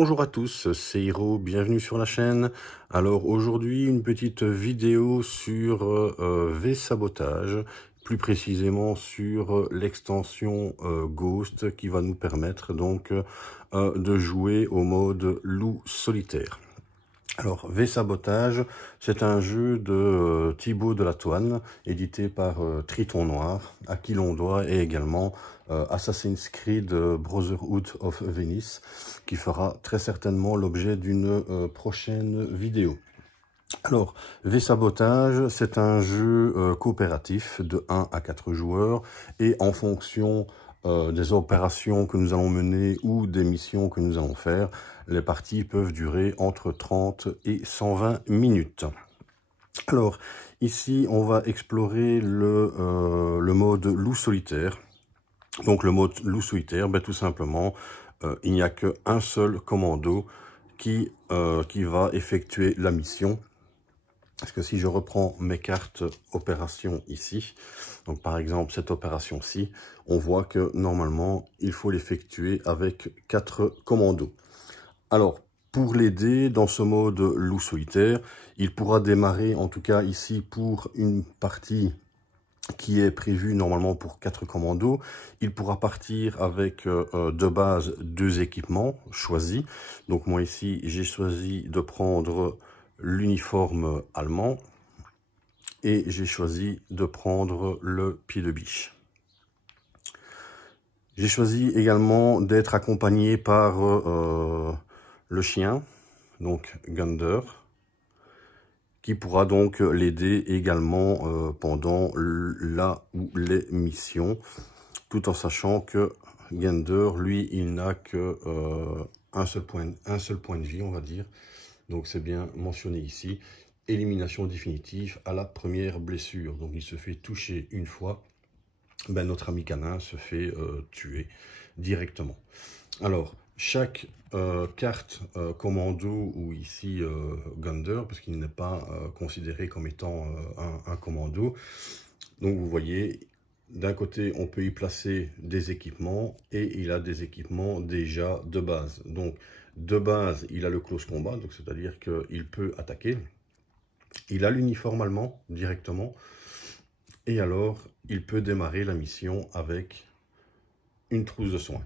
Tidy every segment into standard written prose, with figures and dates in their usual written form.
Bonjour à tous, c'est Hiro, bienvenue sur la chaîne. Alors aujourd'hui une petite vidéo sur V-Sabotage, plus précisément sur l'extension Ghost qui va nous permettre donc de jouer au mode loup solitaire. Alors, V-Sabotage, c'est un jeu de Thibaut Delatoine, édité par Triton Noir, à qui l'on doit, et également Assassin's Creed Brotherhood of Venice, qui fera très certainement l'objet d'une prochaine vidéo. Alors, V-Sabotage, c'est un jeu coopératif de 1 à 4 joueurs, et en fonction des opérations que nous allons mener ou des missions que nous allons faire, les parties peuvent durer entre 30 et 120 minutes. Alors, ici, on va explorer le mode loup solitaire. Donc, le mode loup solitaire, tout simplement, il n'y a qu'un seul commando qui va effectuer la mission. Parce que si je reprends mes cartes opération ici, donc par exemple cette opération-ci, on voit que normalement, il faut l'effectuer avec 4 commandos. Alors, pour l'aider dans ce mode loup solitaire, il pourra démarrer, en tout cas ici, pour une partie qui est prévue normalement pour 4 commandos. Il pourra partir avec de base 2 équipements choisis. Donc moi ici, j'ai choisi de prendre l'uniforme allemand et j'ai choisi de prendre le pied de biche. J'ai choisi également d'être accompagné par le chien, donc Gunder, qui pourra donc l'aider également pendant la ou les missions, tout en sachant que Gunder, lui, il n'a que un seul point de vie, on va dire. Donc c'est bien mentionné ici, élimination définitive à la première blessure. Donc il se fait toucher une fois, notre ami canin se fait tuer directement. Alors chaque carte commando, ou ici Gunder, parce qu'il n'est pas considéré comme étant un commando. Donc vous voyez, d'un côté on peut y placer des équipements, et il a des équipements déjà de base. Donc de base, il a le close combat, donc c'est-à-dire qu'il peut attaquer. Il a l'uniforme allemand directement. Et alors, il peut démarrer la mission avec une trousse de soins.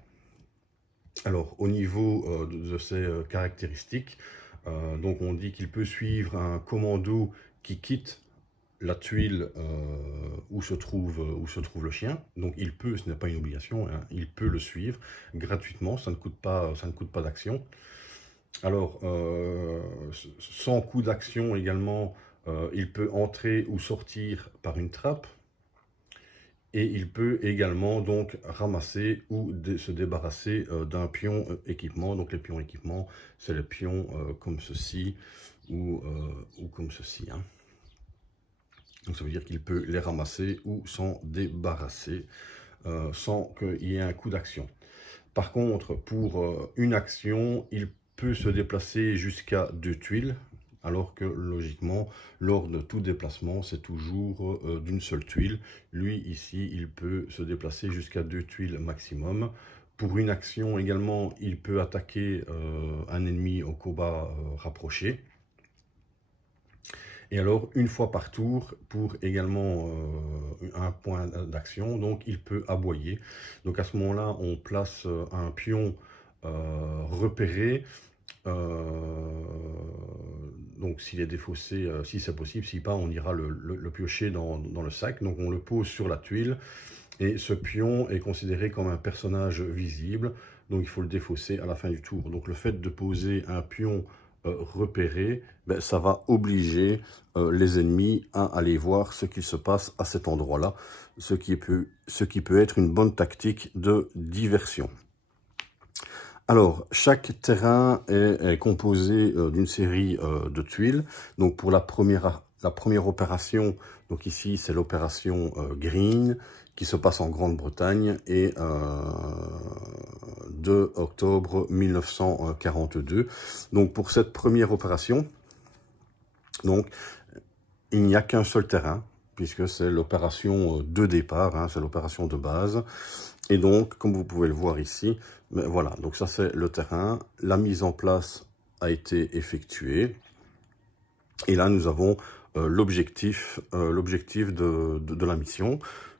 Alors, au niveau de ses caractéristiques, donc on dit qu'il peut suivre un commando qui quitte la tuile où se trouve le chien. Donc il peut, ce n'est pas une obligation, hein, il peut le suivre gratuitement, ça ne coûte pas d'action. Alors, sans coût d'action également, il peut entrer ou sortir par une trappe. Et il peut également donc ramasser ou se débarrasser d'un pion équipement. Donc les pions équipements, c'est les pions comme ceci ou comme ceci, hein. Donc ça veut dire qu'il peut les ramasser ou s'en débarrasser sans qu'il y ait un coup d'action. Par contre, pour une action, il peut se déplacer jusqu'à 2 tuiles, alors que logiquement, lors de tout déplacement, c'est toujours d'une seule tuile. Lui, ici, il peut se déplacer jusqu'à 2 tuiles maximum. Pour une action également, il peut attaquer un ennemi au combat rapproché. Et alors, une fois par tour, pour également un point d'action, donc il peut aboyer. Donc à ce moment-là, on place un pion repéré. Donc s'il est défaussé, si c'est possible, si pas, on ira le piocher dans le sac. Donc on le pose sur la tuile, et ce pion est considéré comme un personnage visible. Donc il faut le défausser à la fin du tour. Donc le fait de poser un pion repéré, ça va obliger les ennemis à aller voir ce qu'il se passe à cet endroit-là, ce qui peut être une bonne tactique de diversion. Alors, chaque terrain est composé d'une série de tuiles. Donc pour la première opération, donc ici c'est l'opération Green, qui se passe en Grande-Bretagne, et 2 octobre 1942. Donc pour cette première opération, donc il n'y a qu'un seul terrain, puisque c'est l'opération de départ, hein, c'est l'opération de base. Et donc, comme vous pouvez le voir ici, ben voilà, donc ça c'est le terrain. La mise en place a été effectuée. Et là, nous avons l'objectif de la mission,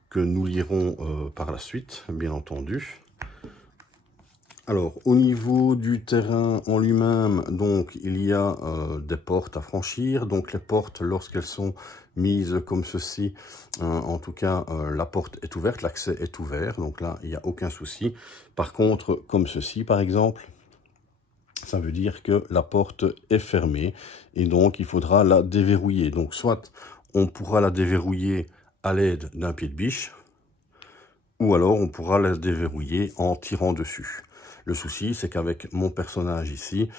que nous lirons par la suite, bien entendu. Alors, au niveau du terrain en lui-même, donc il y a des portes à franchir. Donc les portes, lorsqu'elles sont mises comme ceci, en tout cas, la porte est ouverte, l'accès est ouvert. Donc là, il n'y a aucun souci. Par contre, comme ceci, par exemple, ça veut dire que la porte est fermée et donc il faudra la déverrouiller. Donc soit on pourra la déverrouiller à l'aide d'un pied de biche, ou alors on pourra la déverrouiller en tirant dessus. Le souci, c'est qu'avec mon personnage ici,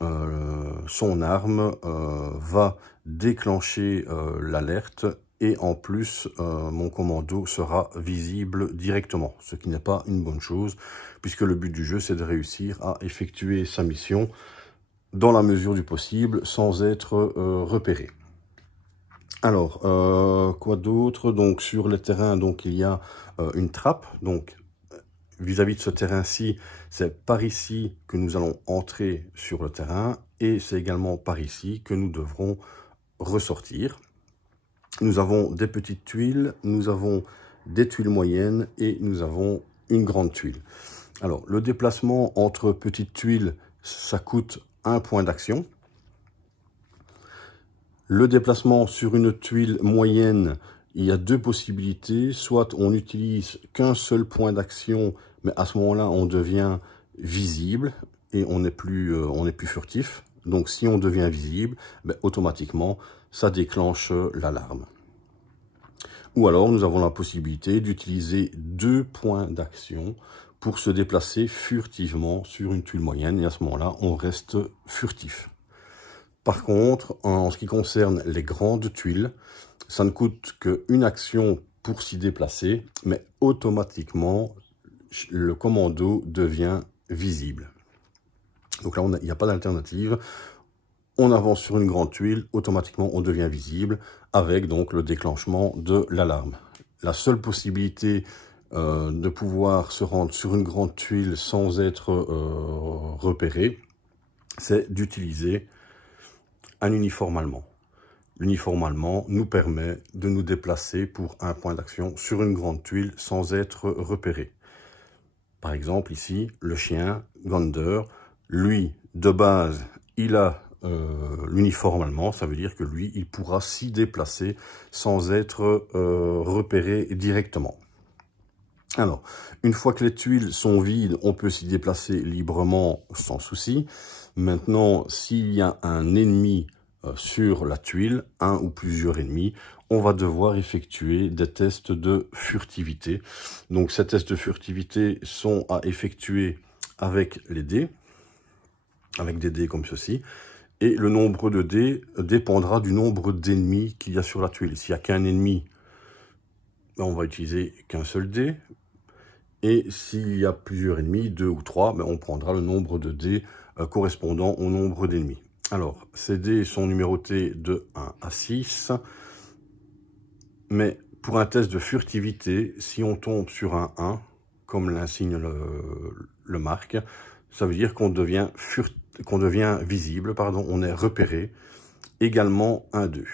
son arme va déclencher l'alerte et en plus, mon commando sera visible directement, ce qui n'est pas une bonne chose, puisque le but du jeu, c'est de réussir à effectuer sa mission dans la mesure du possible, sans être repéré. Alors, quoi d'autre? Donc, sur le terrain, donc il y a une trappe. Donc, vis-à-vis de ce terrain-ci, c'est par ici que nous allons entrer sur le terrain et c'est également par ici que nous devrons ressortir. Nous avons des petites tuiles, nous avons des tuiles moyennes et nous avons une grande tuile. Alors, le déplacement entre petites tuiles, ça coûte 1 point d'action. Le déplacement sur une tuile moyenne, il y a 2 possibilités. Soit on n'utilise qu'un seul point d'action, mais à ce moment-là, on devient visible et on n'est plus furtif. Donc, si on devient visible, ben, automatiquement, ça déclenche l'alarme. Ou alors, nous avons la possibilité d'utiliser 2 points d'action pour se déplacer furtivement sur une tuile moyenne. Et à ce moment-là, on reste furtif. Par contre, en ce qui concerne les grandes tuiles, ça ne coûte qu'une action pour s'y déplacer, mais automatiquement, le commando devient visible. Donc là, il n'y a pas d'alternative. On avance sur une grande tuile, automatiquement, on devient visible, avec donc le déclenchement de l'alarme. La seule possibilité de pouvoir se rendre sur une grande tuile sans être repéré, c'est d'utiliser un uniforme allemand. L'uniforme allemand nous permet de nous déplacer pour 1 point d'action sur une grande tuile sans être repéré. Par exemple, ici, le chien, Gander, lui, de base, il a l'uniforme allemand. Ça veut dire que lui, il pourra s'y déplacer sans être repéré directement. Alors, une fois que les tuiles sont vides, on peut s'y déplacer librement sans souci. Maintenant, s'il y a un ennemi sur la tuile, un ou plusieurs ennemis, on va devoir effectuer des tests de furtivité. Donc, ces tests de furtivité sont à effectuer avec les dés, avec des dés comme ceci. Et le nombre de dés dépendra du nombre d'ennemis qu'il y a sur la tuile. S'il n'y a qu'un ennemi, ben on va utiliser qu'un seul dé. Et s'il y a plusieurs ennemis, 2 ou 3, ben on prendra le nombre de dés correspondant au nombre d'ennemis. Alors, ces dés sont numérotés de 1 à 6. Mais pour un test de furtivité, si on tombe sur un 1, comme l'insigne le marque, ça veut dire qu'on devient visible, pardon, on est repéré. Également un 2.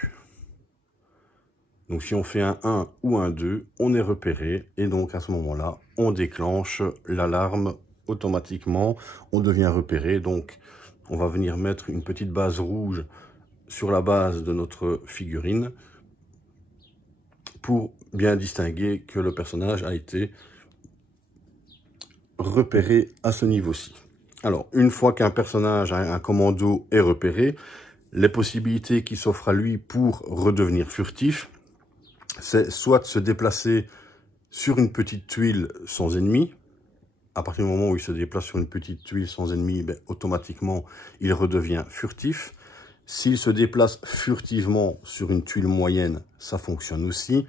Donc si on fait un 1 ou un 2, on est repéré et donc à ce moment-là, on déclenche l'alarme automatiquement, on devient repéré. Donc on va venir mettre une petite base rouge sur la base de notre figurine pour bien distinguer que le personnage a été repéré à ce niveau-ci. Alors, une fois qu'un personnage, un commando est repéré, les possibilités qui s'offrent à lui pour redevenir furtif, c'est soit de se déplacer sur une petite tuile sans ennemi. À partir du moment où il se déplace sur une petite tuile sans ennemi, ben, automatiquement, il redevient furtif. S'il se déplace furtivement sur une tuile moyenne, ça fonctionne aussi.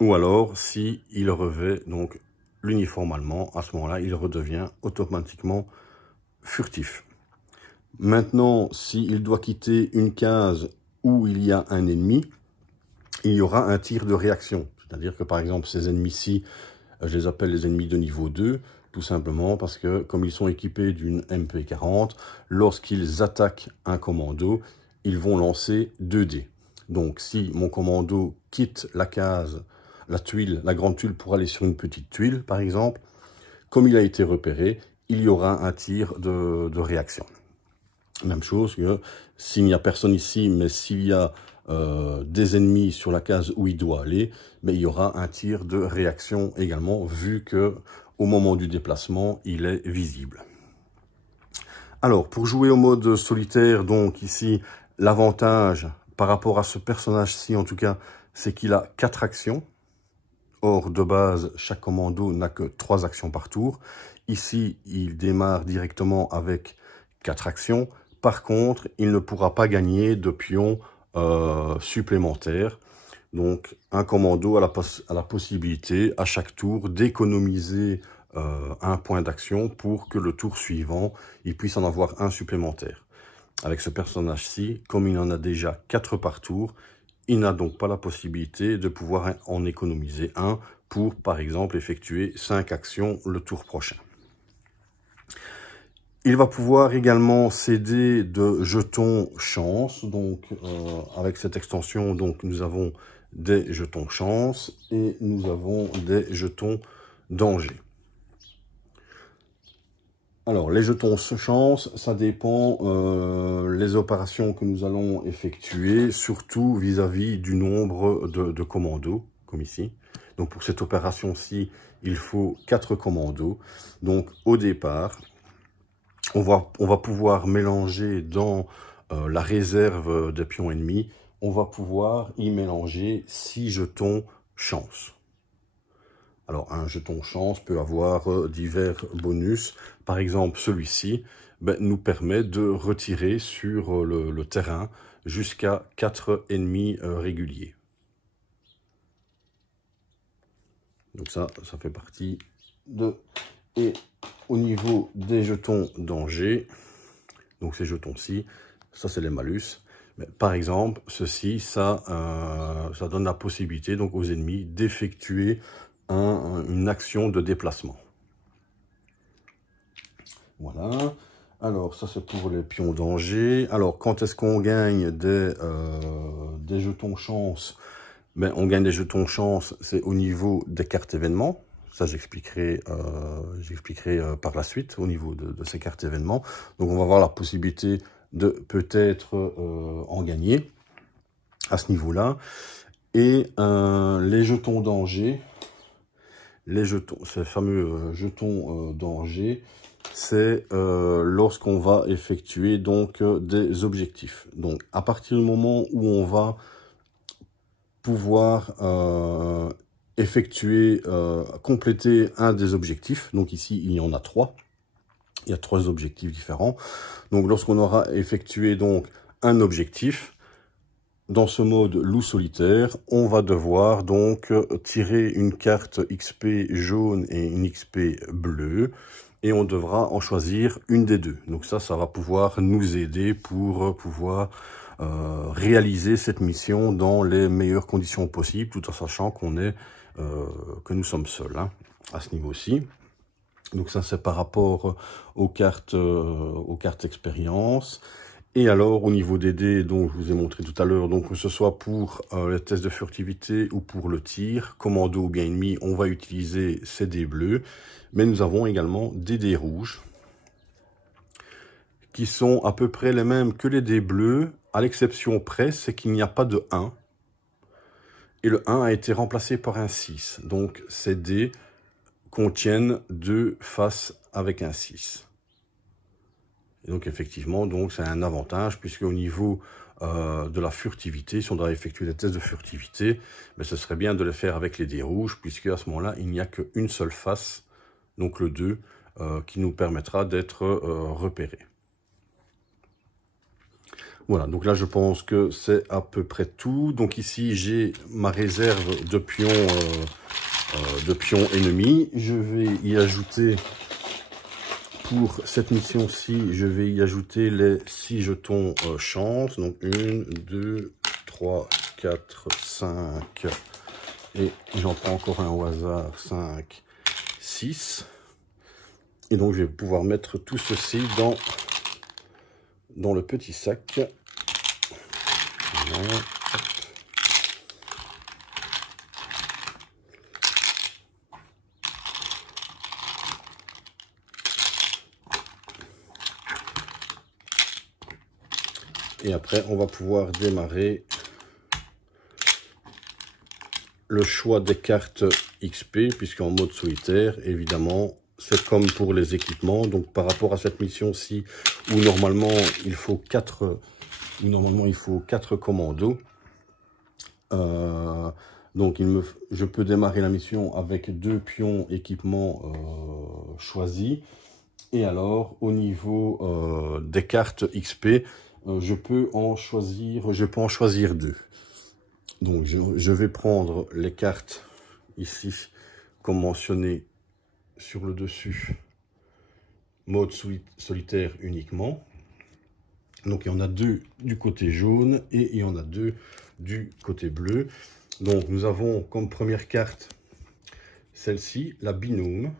Ou alors, s'il revêt donc l'uniforme allemand, à ce moment-là, il redevient automatiquement furtif. Maintenant, s'il doit quitter une case où il y a un ennemi, il y aura un tir de réaction. C'est-à-dire que, par exemple, ces ennemis-ci Je les appelle les ennemis de niveau 2, tout simplement parce que comme ils sont équipés d'une MP40, lorsqu'ils attaquent un commando, ils vont lancer 2 dés. Donc si mon commando quitte la case, la tuile, la grande tuile pour aller sur une petite tuile par exemple, comme il a été repéré, il y aura un tir de réaction. Même chose que s'il n'y a personne ici, mais s'il y a des ennemis sur la case où il doit aller, mais il y aura un tir de réaction également, vu que au moment du déplacement, il est visible. Alors, pour jouer au mode solitaire, donc ici, l'avantage par rapport à ce personnage-ci, en tout cas, c'est qu'il a 4 actions. Or, de base, chaque commando n'a que 3 actions par tour. Ici, il démarre directement avec 4 actions. Par contre, il ne pourra pas gagner de pions supplémentaires. Donc, un commando a la possibilité, à chaque tour, d'économiser un point d'action pour que le tour suivant, il puisse en avoir un supplémentaire. Avec ce personnage-ci, comme il en a déjà 4 par tour, il n'a donc pas la possibilité de pouvoir en économiser un pour, par exemple, effectuer 5 actions le tour prochain. Il va pouvoir également céder de jetons chance. Donc, avec cette extension, donc, nous avons des jetons chance et nous avons des jetons danger. Alors, les jetons chance, ça dépend les opérations que nous allons effectuer, surtout vis-à-vis du nombre de commandos, comme ici. Donc, pour cette opération-ci, il faut 4 commandos. Donc, au départ, on va pouvoir mélanger dans la réserve des pions ennemis, on va pouvoir y mélanger 6 jetons chance. Alors, un jeton chance peut avoir divers bonus. Par exemple, celui-ci nous permet de retirer sur le terrain jusqu'à 4 ennemis réguliers. Donc ça fait partie de... Et au niveau des jetons danger, donc ces jetons-ci, ça c'est les malus. Mais par exemple, ceci, ça donne la possibilité donc aux ennemis d'effectuer une action de déplacement. Voilà. Alors, ça c'est pour les pions danger. Alors, quand est-ce qu'on gagne des jetons chance? On gagne des jetons chance, c'est au niveau des cartes événements. Ça, j'expliquerai par la suite au niveau de ces cartes événements. Donc, on va avoir la possibilité de peut-être en gagner à ce niveau-là. Et les jetons danger, ces fameux jetons danger, c'est lorsqu'on va effectuer donc des objectifs. Donc, à partir du moment où on va pouvoir compléter un des objectifs. Donc ici, il y en a 3. Il y a 3 objectifs différents. Donc lorsqu'on aura effectué donc un objectif, dans ce mode loup solitaire, on va devoir donc tirer une carte XP jaune et une XP bleue. Et on devra en choisir une des deux. Donc ça va pouvoir nous aider pour pouvoir réaliser cette mission dans les meilleures conditions possibles, tout en sachant que nous sommes seuls à ce niveau-ci. Donc ça c'est par rapport aux cartes expérience. Et alors au niveau des dés, donc je vous ai montré tout à l'heure, donc que ce soit pour les tests de furtivité ou pour le tir, commando ou bien ennemi, on va utiliser ces dés bleus. Mais nous avons également des dés rouges qui sont à peu près les mêmes que les dés bleus, à l'exception près, c'est qu'il n'y a pas de 1. Et le 1 a été remplacé par un 6. Donc ces dés contiennent 2 faces avec un 6. Et donc effectivement, donc c'est un avantage, puisque au niveau de la furtivité, si on doit effectuer des tests de furtivité, ce serait bien de les faire avec les dés rouges, puisque à ce moment-là, il n'y a qu'une seule face, donc le 2, qui nous permettra d'être repérés. Voilà, donc là je pense que c'est à peu près tout. Donc ici j'ai ma réserve de pions ennemis. Je vais y ajouter, pour cette mission-ci, je vais y ajouter les 6 jetons chance. Donc 1, 2, 3, 4, 5. Et j'en prends encore un au hasard, 5, 6. Et donc je vais pouvoir mettre tout ceci dans le petit sac. Voilà. Et après, on va pouvoir démarrer le choix des cartes XP, puisqu'en mode solitaire, évidemment, c'est comme pour les équipements. Donc, par rapport à cette mission-ci, où normalement, il faut 4 commandos. Donc, je peux démarrer la mission avec 2 pions équipements choisis. Et alors, au niveau des cartes XP, je peux en choisir 2. Donc, je vais prendre les cartes ici, comme mentionné sur le dessus, mode solitaire uniquement. Donc, il y en a 2 du côté jaune et il y en a 2 du côté bleu. Donc, nous avons comme première carte celle-ci, la binôme.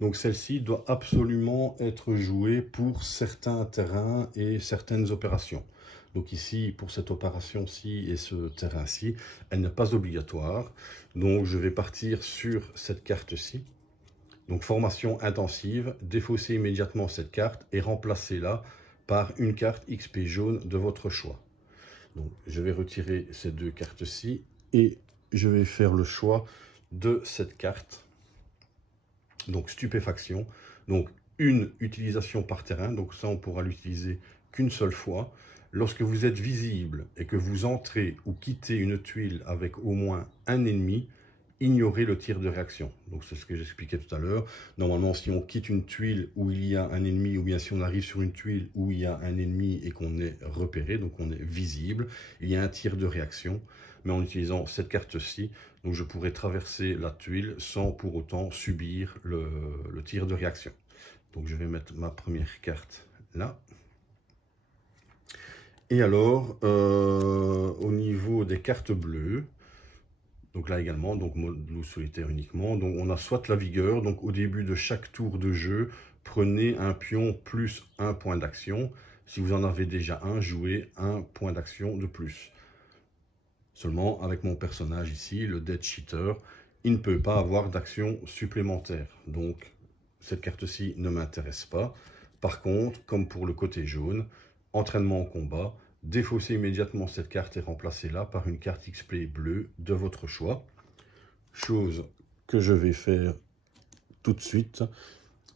Donc celle-ci doit absolument être jouée pour certains terrains et certaines opérations. Donc ici, pour cette opération-ci et ce terrain-ci, elle n'est pas obligatoire. Donc je vais partir sur cette carte-ci. Donc formation intensive, défausser immédiatement cette carte et remplacez-la par une carte XP jaune de votre choix. Donc je vais retirer ces 2 cartes-ci et je vais faire le choix de cette carte. Donc stupéfaction, donc une utilisation par terrain, donc ça on pourra l'utiliser qu'une seule fois. Lorsque vous êtes visible et que vous entrez ou quittez une tuile avec au moins un ennemi, ignorez le tir de réaction. Donc c'est ce que j'expliquais tout à l'heure. Normalement, si on quitte une tuile où il y a un ennemi, ou bien si on arrive sur une tuile où il y a un ennemi et qu'on est repéré, donc on est visible, il y a un tir de réaction. Mais en utilisant cette carte-ci, donc je pourrais traverser la tuile sans pour autant subir le tir de réaction. Donc je vais mettre ma première carte là. Et alors, au niveau des cartes bleues, donc là également, donc mode loup solitaire uniquement, donc on a soit la vigueur, donc au début de chaque tour de jeu, prenez un pion plus 1 point d'action. Si vous en avez déjà un, jouez 1 point d'action de plus. Seulement, avec mon personnage ici, le Dead Cheater, il ne peut pas avoir d'action supplémentaire. Donc, cette carte-ci ne m'intéresse pas. Par contre, comme pour le côté jaune, entraînement en combat, défaussez immédiatement cette carte et remplacez-la par une carte XP bleue de votre choix. Chose que je vais faire tout de suite.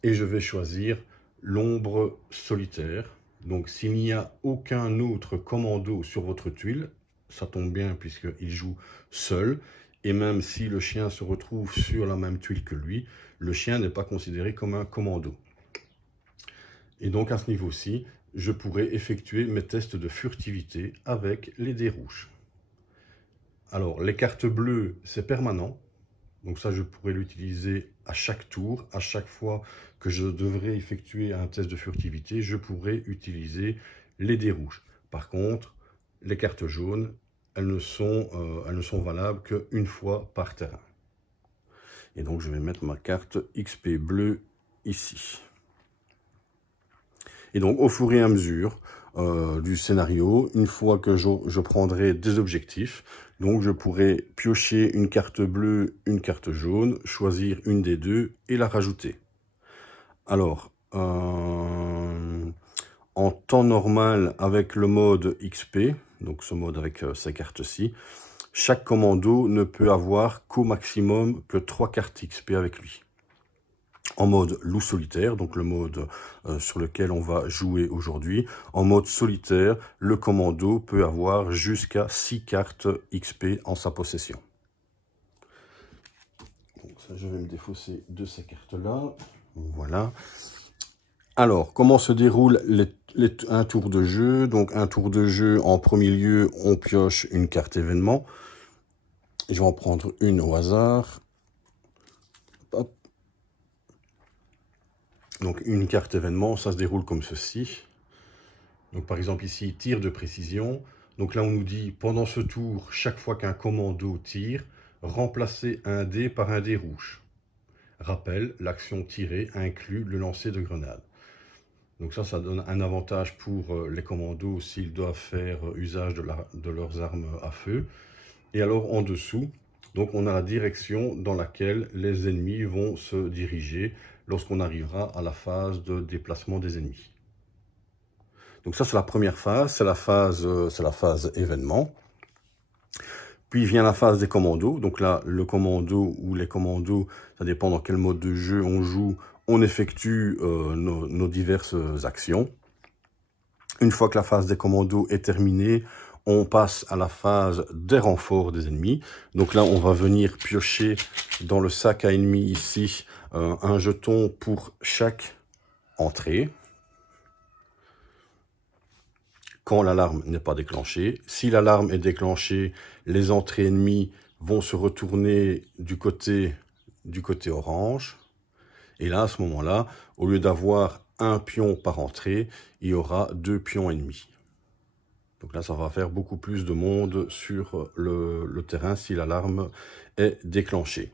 Et je vais choisir l'ombre solitaire. Donc, s'il n'y a aucun autre commando sur votre tuile, ça tombe bien puisqu'il joue seul. Et même si le chien se retrouve sur la même tuile que lui, le chien n'est pas considéré comme un commando. Et donc à ce niveau-ci, je pourrais effectuer mes tests de furtivité avec les dés rouges. Alors, les cartes bleues, c'est permanent. Donc ça, je pourrais l'utiliser à chaque tour. À chaque fois que je devrais effectuer un test de furtivité, je pourrais utiliser les dés rouges. Par contre, les cartes jaunes, elles ne sont valables qu'une fois par terrain. Et donc, je vais mettre ma carte XP bleue ici. Et donc, au fur et à mesure du scénario, une fois que je prendrai des objectifs, donc je pourrai piocher une carte bleue, une carte jaune, choisir une des 2 et la rajouter. Alors, en temps normal, avec le mode XP, donc ce mode avec ces cartes-ci, chaque commando ne peut avoir qu'au maximum que 3 cartes XP avec lui. En mode loup solitaire, donc le mode sur lequel on va jouer aujourd'hui, en mode solitaire, le commando peut avoir jusqu'à 6 cartes XP en sa possession. Donc ça, je vais me défausser de ces cartes-là. Voilà. Alors, comment se déroule un tour de jeu? Donc, un tour de jeu, en premier lieu, on pioche une carte événement. Je vais en prendre une au hasard. Hop. Donc, une carte événement, ça se déroule comme ceci. Donc, par exemple, ici, tir de précision. Donc là, on nous dit, pendant ce tour, chaque fois qu'un commando tire, remplacez un dé par un dé rouge. Rappel, l'action tirer inclut le lancer de grenades. Donc ça donne un avantage pour les commandos s'ils doivent faire usage de leurs armes à feu. Et alors en dessous, donc on a la direction dans laquelle les ennemis vont se diriger lorsqu'on arrivera à la phase de déplacement des ennemis. Donc ça c'est la première phase, c'est la phase événement. Puis vient la phase des commandos. Donc là, le commando ou les commandos, ça dépend dans quel mode de jeu on joue, on effectue nos diverses actions. Une fois que la phase des commandos est terminée, on passe à la phase des renforts des ennemis. Donc là, on va venir piocher dans le sac à ennemis ici un jeton pour chaque entrée. Quand l'alarme n'est pas déclenchée. Si l'alarme est déclenchée, les entrées ennemies vont se retourner du côté orange. Et là, à ce moment-là, au lieu d'avoir un pion par entrée, il y aura 2 pions ennemis. Donc là, ça va faire beaucoup plus de monde sur le terrain si l'alarme est déclenchée.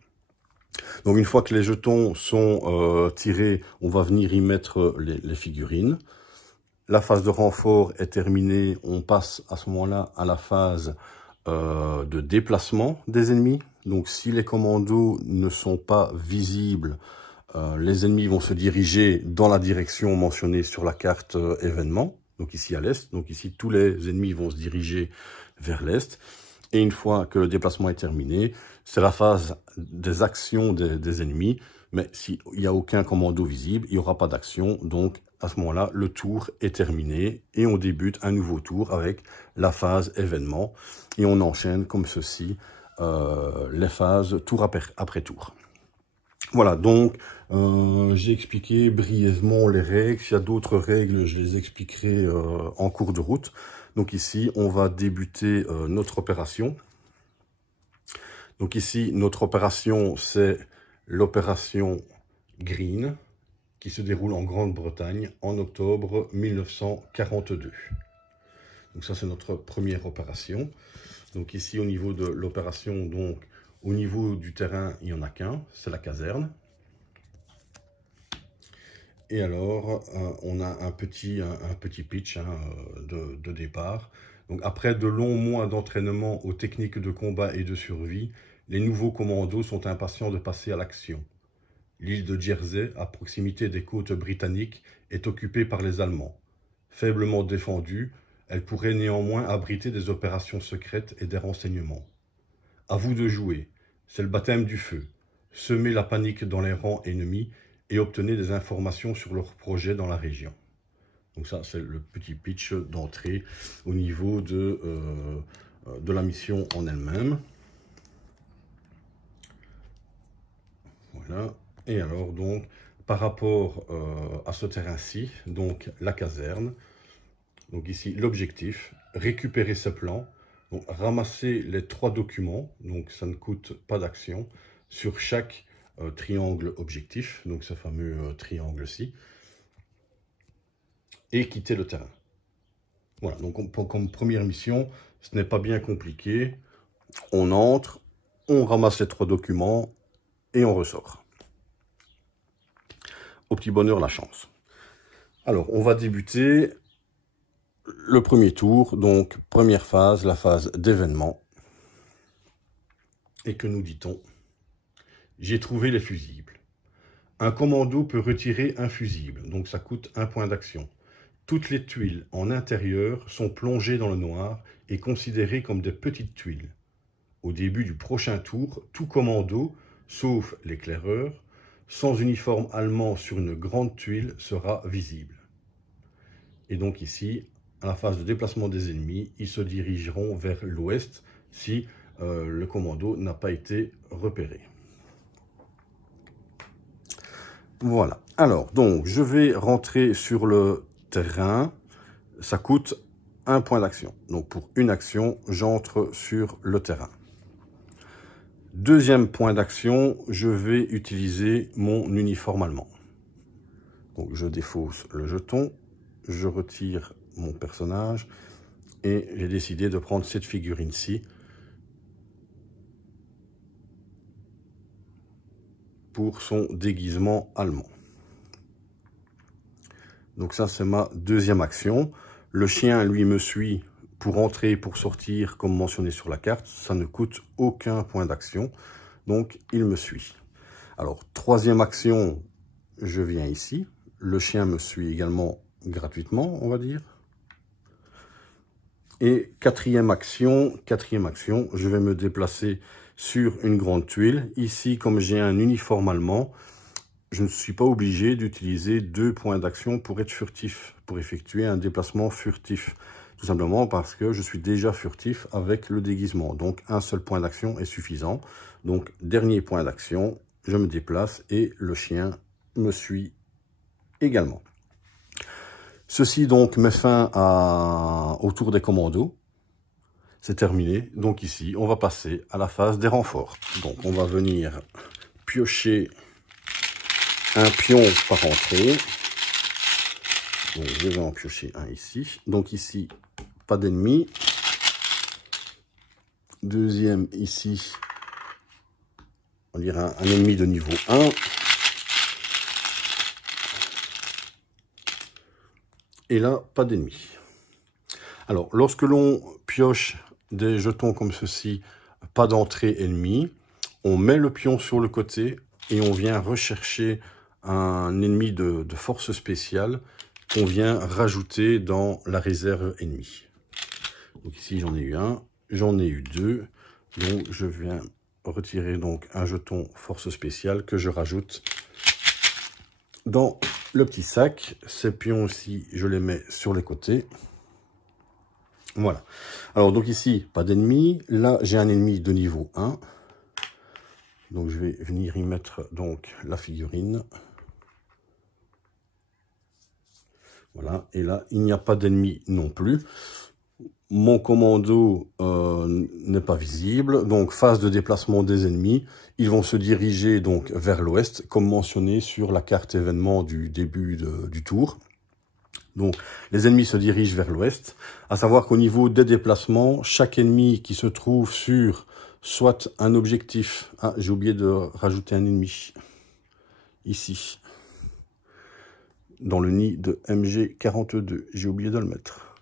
Donc une fois que les jetons sont tirés, on va venir y mettre les figurines. La phase de renfort est terminée, on passe à ce moment-là à la phase de déplacement des ennemis. Donc si les commandos ne sont pas visibles, les ennemis vont se diriger dans la direction mentionnée sur la carte événement, donc ici à l'est. Donc ici, tous les ennemis vont se diriger vers l'est. Et une fois que le déplacement est terminé, c'est la phase des actions des ennemis. Mais s'il n'y a aucun commando visible, il n'y aura pas d'action. Donc à ce moment-là, le tour est terminé et on débute un nouveau tour avec la phase événement. Et on enchaîne comme ceci les phases tour après tour. Voilà, donc j'ai expliqué brièvement les règles. S'il y a d'autres règles, je les expliquerai en cours de route. Donc ici, on va débuter notre opération. Donc ici, notre opération, c'est l'opération Green, qui se déroule en Grande-Bretagne en octobre 1942. Donc ça, c'est notre première opération. Donc ici, au niveau de l'opération, donc au niveau du terrain, il n'y en a qu'un, c'est la caserne. Et alors, on a un petit pitch de départ. Donc après de longs mois d'entraînement aux techniques de combat et de survie, les nouveaux commandos sont impatients de passer à l'action. L'île de Jersey, à proximité des côtes britanniques, est occupée par les Allemands. Faiblement défendue, elle pourrait néanmoins abriter des opérations secrètes et des renseignements. À vous de jouer, c'est le baptême du feu. Semez la panique dans les rangs ennemis et obtenez des informations sur leurs projets dans la région. Donc ça, c'est le petit pitch d'entrée au niveau de la mission en elle-même. Voilà. Et alors, donc, par rapport à ce terrain-ci, donc la caserne, donc ici, l'objectif, récupérer ce plan, donc ramasser les 3 documents, donc ça ne coûte pas d'action, sur chaque triangle objectif, donc ce fameux triangle-ci, et quitter le terrain. Voilà, donc comme première mission, ce n'est pas bien compliqué. On entre, on ramasse les 3 documents et on ressort. Au petit bonheur, la chance. Alors, on va débuter le premier tour, donc première phase, la phase d'événement. Et que nous dit-on? J'ai trouvé les fusibles. Un commando peut retirer un fusible, donc ça coûte 1 point d'action. Toutes les tuiles en intérieur sont plongées dans le noir et considérées comme des petites tuiles. Au début du prochain tour, tout commando, sauf l'éclaireur, sans uniforme allemand sur une grande tuile sera visible. Et donc ici, à la phase de déplacement des ennemis, ils se dirigeront vers l'ouest si le commando n'a pas été repéré. Voilà. Alors, donc, je vais rentrer sur le terrain. Ça coûte 1 point d'action. Donc, pour une action, j'entre sur le terrain. Deuxième point d'action, je vais utiliser mon uniforme allemand. Donc, je défausse le jeton, je retire mon personnage et j'ai décidé de prendre cette figurine-ci. pour son déguisement allemand. Donc ça, c'est ma deuxième action. Le chien, lui, me suit pour entrer et pour sortir, comme mentionné sur la carte. Ça ne coûte aucun point d'action. Donc, il me suit. Alors, troisième action, je viens ici. Le chien me suit également gratuitement, on va dire. Et quatrième action, je vais me déplacer sur une grande tuile. Ici, comme j'ai un uniforme allemand, je ne suis pas obligé d'utiliser 2 points d'action pour être furtif, pour effectuer un déplacement furtif. Tout simplement parce que je suis déjà furtif avec le déguisement. Donc, un seul point d'action est suffisant. Donc, dernier point d'action, je me déplace et le chien me suit également. Ceci donc met fin au tour des commandos. C'est terminé. Donc ici, on va passer à la phase des renforts. Donc, on va venir piocher un pion par entrée. Donc, je vais en piocher un ici. Donc ici, pas d'ennemis. Deuxième ici, on dirait un ennemi de niveau 1. Et là, pas d'ennemis. Alors, lorsque l'on pioche des jetons comme ceci, pas d'entrée ennemie, on met le pion sur le côté et on vient rechercher un ennemi de force spéciale qu'on vient rajouter dans la réserve ennemie. Donc ici, j'en ai eu un, j'en ai eu deux. Donc, je viens retirer donc un jeton force spéciale que je rajoute dans le petit sac. Ces pions aussi, je les mets sur les côtés. Voilà. Alors, donc ici, pas d'ennemi. Là, j'ai un ennemi de niveau 1. Donc, je vais venir y mettre donc la figurine. Voilà. Et là, il n'y a pas d'ennemi non plus. Mon commando n'est pas visible. Donc, phase de déplacement des ennemis. Ils vont se diriger donc vers l'ouest, comme mentionné sur la carte événement du début du tour. Donc, les ennemis se dirigent vers l'ouest. À savoir qu'au niveau des déplacements, chaque ennemi qui se trouve sur soit un objectif... Ah, j'ai oublié de rajouter un ennemi. Ici. Dans le nid de MG42. J'ai oublié de le mettre.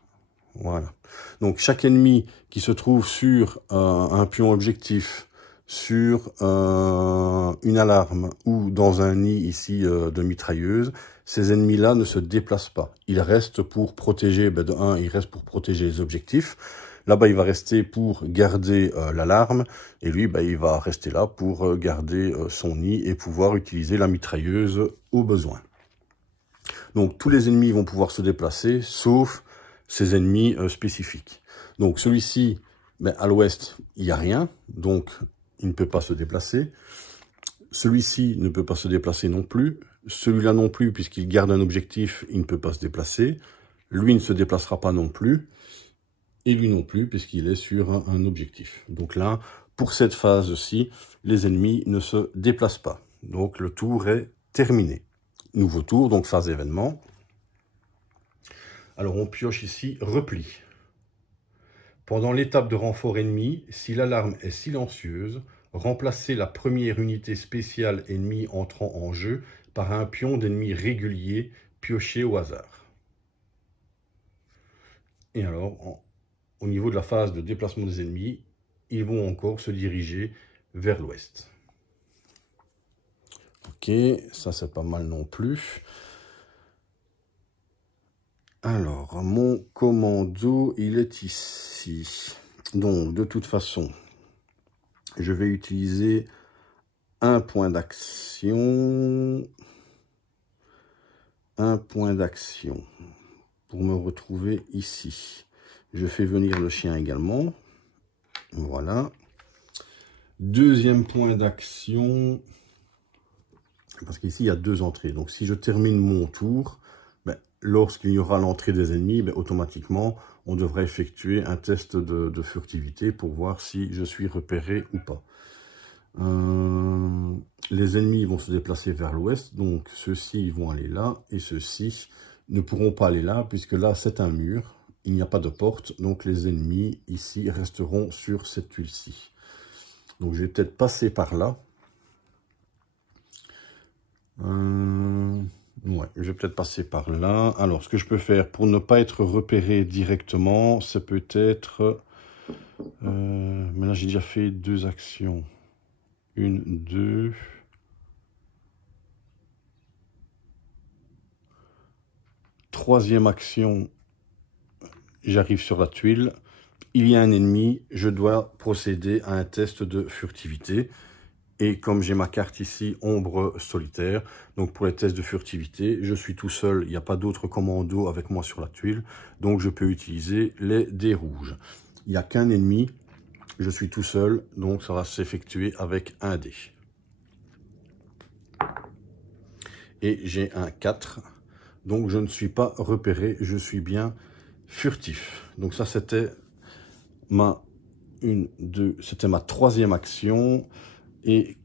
Voilà. Donc, chaque ennemi qui se trouve sur un pion objectif, sur une alarme ou dans un nid ici de mitrailleuse, ces ennemis-là ne se déplacent pas. Ils restent pour protéger, de 1, ils restent pour protéger les objectifs. Là-bas, il va rester pour garder l'alarme. Et lui, il va rester là pour garder son nid et pouvoir utiliser la mitrailleuse au besoin. Donc, tous les ennemis vont pouvoir se déplacer, sauf ces ennemis spécifiques. Donc, celui-ci, à l'ouest, il n'y a rien. Donc, il ne peut pas se déplacer. Celui-ci ne peut pas se déplacer non plus. Celui-là non plus, puisqu'il garde un objectif, il ne peut pas se déplacer. Lui ne se déplacera pas non plus. Et lui non plus, puisqu'il est sur un objectif. Donc là, pour cette phase-ci, les ennemis ne se déplacent pas. Donc le tour est terminé. Nouveau tour, donc phase événement. Alors on pioche ici repli. Pendant l'étape de renfort ennemi, si l'alarme est silencieuse, remplacez la première unité spéciale ennemie entrant en jeu par un pion d'ennemi régulier pioché au hasard. Et alors, au niveau de la phase de déplacement des ennemis, ils vont encore se diriger vers l'ouest. Ok, ça c'est pas mal non plus. Alors, mon commando, il est ici. Donc, de toute façon, je vais utiliser un point d'action. Un point d'action pour me retrouver ici. Je fais venir le chien également. Voilà. Deuxième point d'action. Parce qu'ici, il y a 2 entrées. Donc, si je termine mon tour, lorsqu'il y aura l'entrée des ennemis, automatiquement, on devrait effectuer un test de furtivité pour voir si je suis repéré ou pas. Les ennemis vont se déplacer vers l'ouest. Donc, ceux-ci vont aller là. Et ceux-ci ne pourront pas aller là, puisque là, c'est un mur. Il n'y a pas de porte. Donc, les ennemis, ici, resteront sur cette tuile-ci. Donc, je vais peut-être passer par là. Ouais, je vais peut-être passer par là. Alors, ce que je peux faire pour ne pas être repéré directement, c'est peut-être... mais là, j'ai déjà fait 2 actions. 1, 2... Troisième action, j'arrive sur la tuile. Il y a un ennemi, je dois procéder à un test de furtivité. Et comme j'ai ma carte ici, ombre solitaire, donc pour les tests de furtivité, je suis tout seul, il n'y a pas d'autres commandos avec moi sur la tuile, donc je peux utiliser les dés rouges. Il n'y a qu'un ennemi, je suis tout seul, donc ça va s'effectuer avec un dé. Et j'ai un 4, donc je ne suis pas repéré, je suis bien furtif. Donc ça c'était ma c'était ma troisième action. Et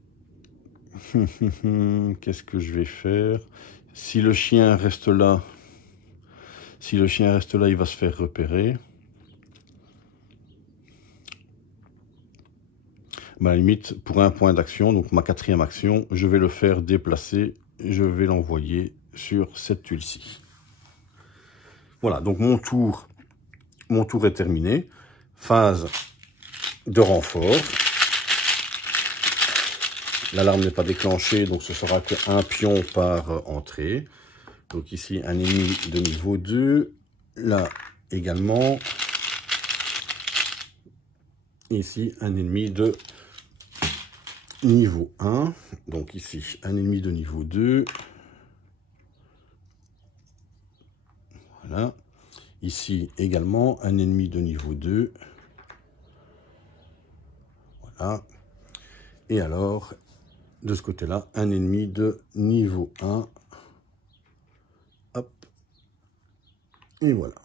qu'est-ce que je vais faire? Si le chien reste là, il va se faire repérer. À la limite, pour un point d'action, donc ma quatrième action, je vais le faire déplacer. Je vais l'envoyer sur cette tuile-ci. Voilà, donc mon tour est terminé. Phase de renfort. L'alarme n'est pas déclenchée, donc ce sera qu'un pion par entrée. Donc ici, un ennemi de niveau 2. Là également. Ici, un ennemi de niveau 1. Donc ici, un ennemi de niveau 2. Voilà. Ici également, un ennemi de niveau 2. Voilà. Et alors, de ce côté-là, un ennemi de niveau 1. Hop. Et voilà.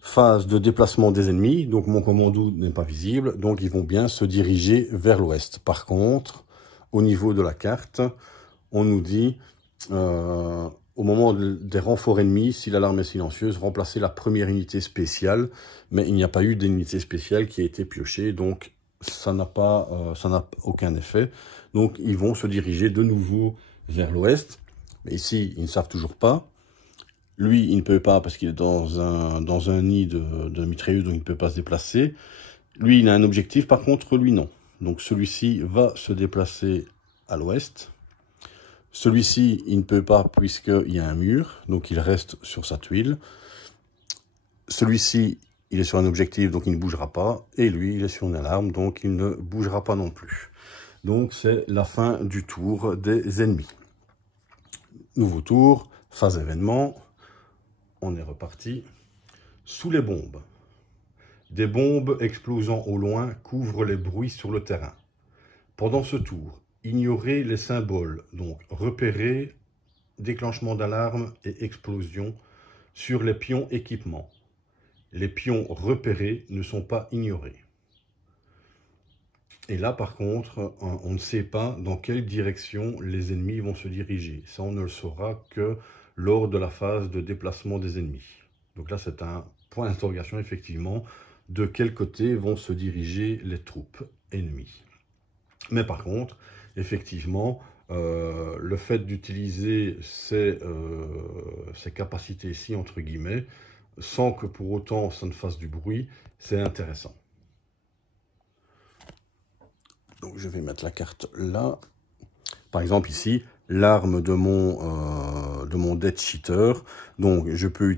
Phase de déplacement des ennemis. Donc mon commando n'est pas visible. Donc ils vont bien se diriger vers l'ouest. Par contre, au niveau de la carte, on nous dit... au moment des renforts ennemis, si l'alarme est silencieuse, remplacer la première unité spéciale, mais il n'y a pas eu d'unité spéciale qui a été piochée, donc ça n'a aucun effet. Donc ils vont se diriger de nouveau vers l'ouest, mais ici ils ne savent toujours pas. Lui il ne peut pas parce qu'il est dans un nid de mitrailleuse, donc il ne peut pas se déplacer. Lui il a un objectif, par contre lui non. Donc celui-ci va se déplacer à l'ouest. Celui-ci, il ne peut pas puisqu'il y a un mur, donc il reste sur sa tuile. Celui-ci, il est sur un objectif, donc il ne bougera pas. Et lui, il est sur une alarme, donc il ne bougera pas non plus. Donc c'est la fin du tour des ennemis. Nouveau tour, phase événement. On est reparti. Sous les bombes. Des bombes explosant au loin couvrent les bruits sur le terrain. Pendant ce tour, ignorez les symboles, donc repérez déclenchement d'alarme et explosion sur les pions équipements. Les pions repérés ne sont pas ignorés. Et là, par contre, on ne sait pas dans quelle direction les ennemis vont se diriger. Ça, on ne le saura que lors de la phase de déplacement des ennemis. Donc là, c'est un point d'interrogation, effectivement, de quel côté vont se diriger les troupes ennemies. Mais par contre, effectivement, le fait d'utiliser ces capacités-ci, entre guillemets, sans que pour autant ça ne fasse du bruit, c'est intéressant. Donc je vais mettre la carte là. Par exemple ici, l'arme de mon Death Cheater. Donc je peux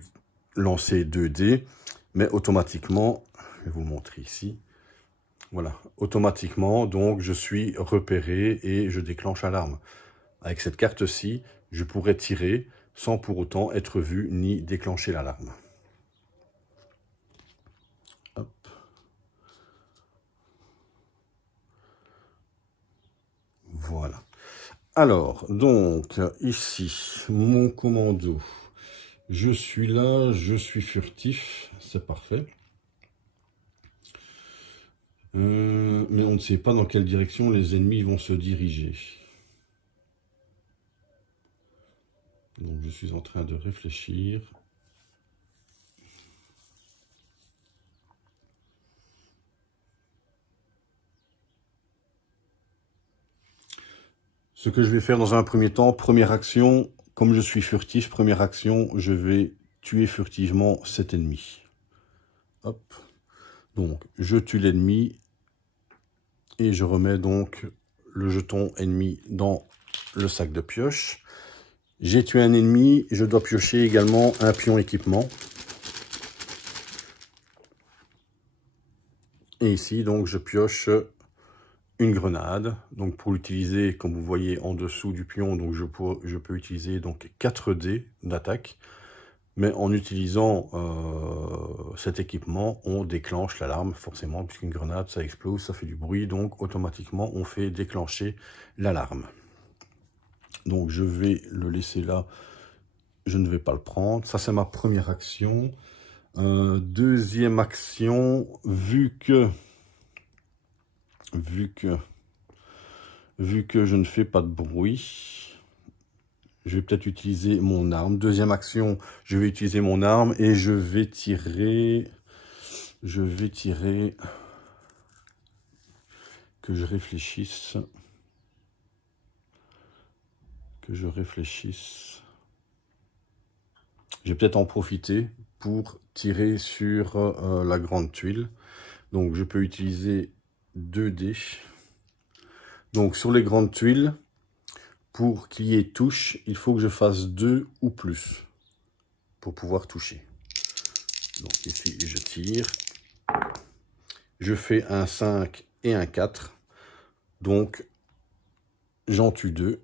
lancer 2 dés, mais automatiquement, je vais vous montrer ici. Voilà, automatiquement, donc je suis repéré et je déclenche l'alarme. Avec cette carte-ci, je pourrais tirer sans pour autant être vu ni déclencher l'alarme. Voilà. Alors, donc, ici, mon commando. Je suis là, je suis furtif, c'est parfait. Mais on ne sait pas dans quelle direction les ennemis vont se diriger. Donc je suis en train de réfléchir. Ce que je vais faire dans un premier temps, première action, comme je suis furtif, première action, je vais tuer furtivement cet ennemi. Hop. Donc, je tue l'ennemi et je remets donc le jeton ennemi dans le sac de pioche. J'ai tué un ennemi, je dois piocher également un pion équipement. Et ici, donc, je pioche une grenade. Donc, pour l'utiliser, comme vous voyez en dessous du pion, donc je peux utiliser donc 4 dés d'attaque. Mais en utilisant cet équipement, on déclenche l'alarme, forcément, puisqu'une grenade, ça explose, ça fait du bruit. Donc, automatiquement, on fait déclencher l'alarme. Donc, je vais le laisser là. Je ne vais pas le prendre. Ça, c'est ma première action. Deuxième action, vu que je ne fais pas de bruit, je vais peut-être utiliser mon arme. Deuxième action, je vais utiliser mon arme et je vais tirer, que je réfléchisse. Je vais peut-être en profiter pour tirer sur la grande tuile. Donc je peux utiliser 2 dés. Donc sur les grandes tuiles, pour qu'il y ait touche, il faut que je fasse 2 ou plus pour pouvoir toucher. Donc ici, je tire. Je fais un 5 et un 4. Donc j'en tue 2.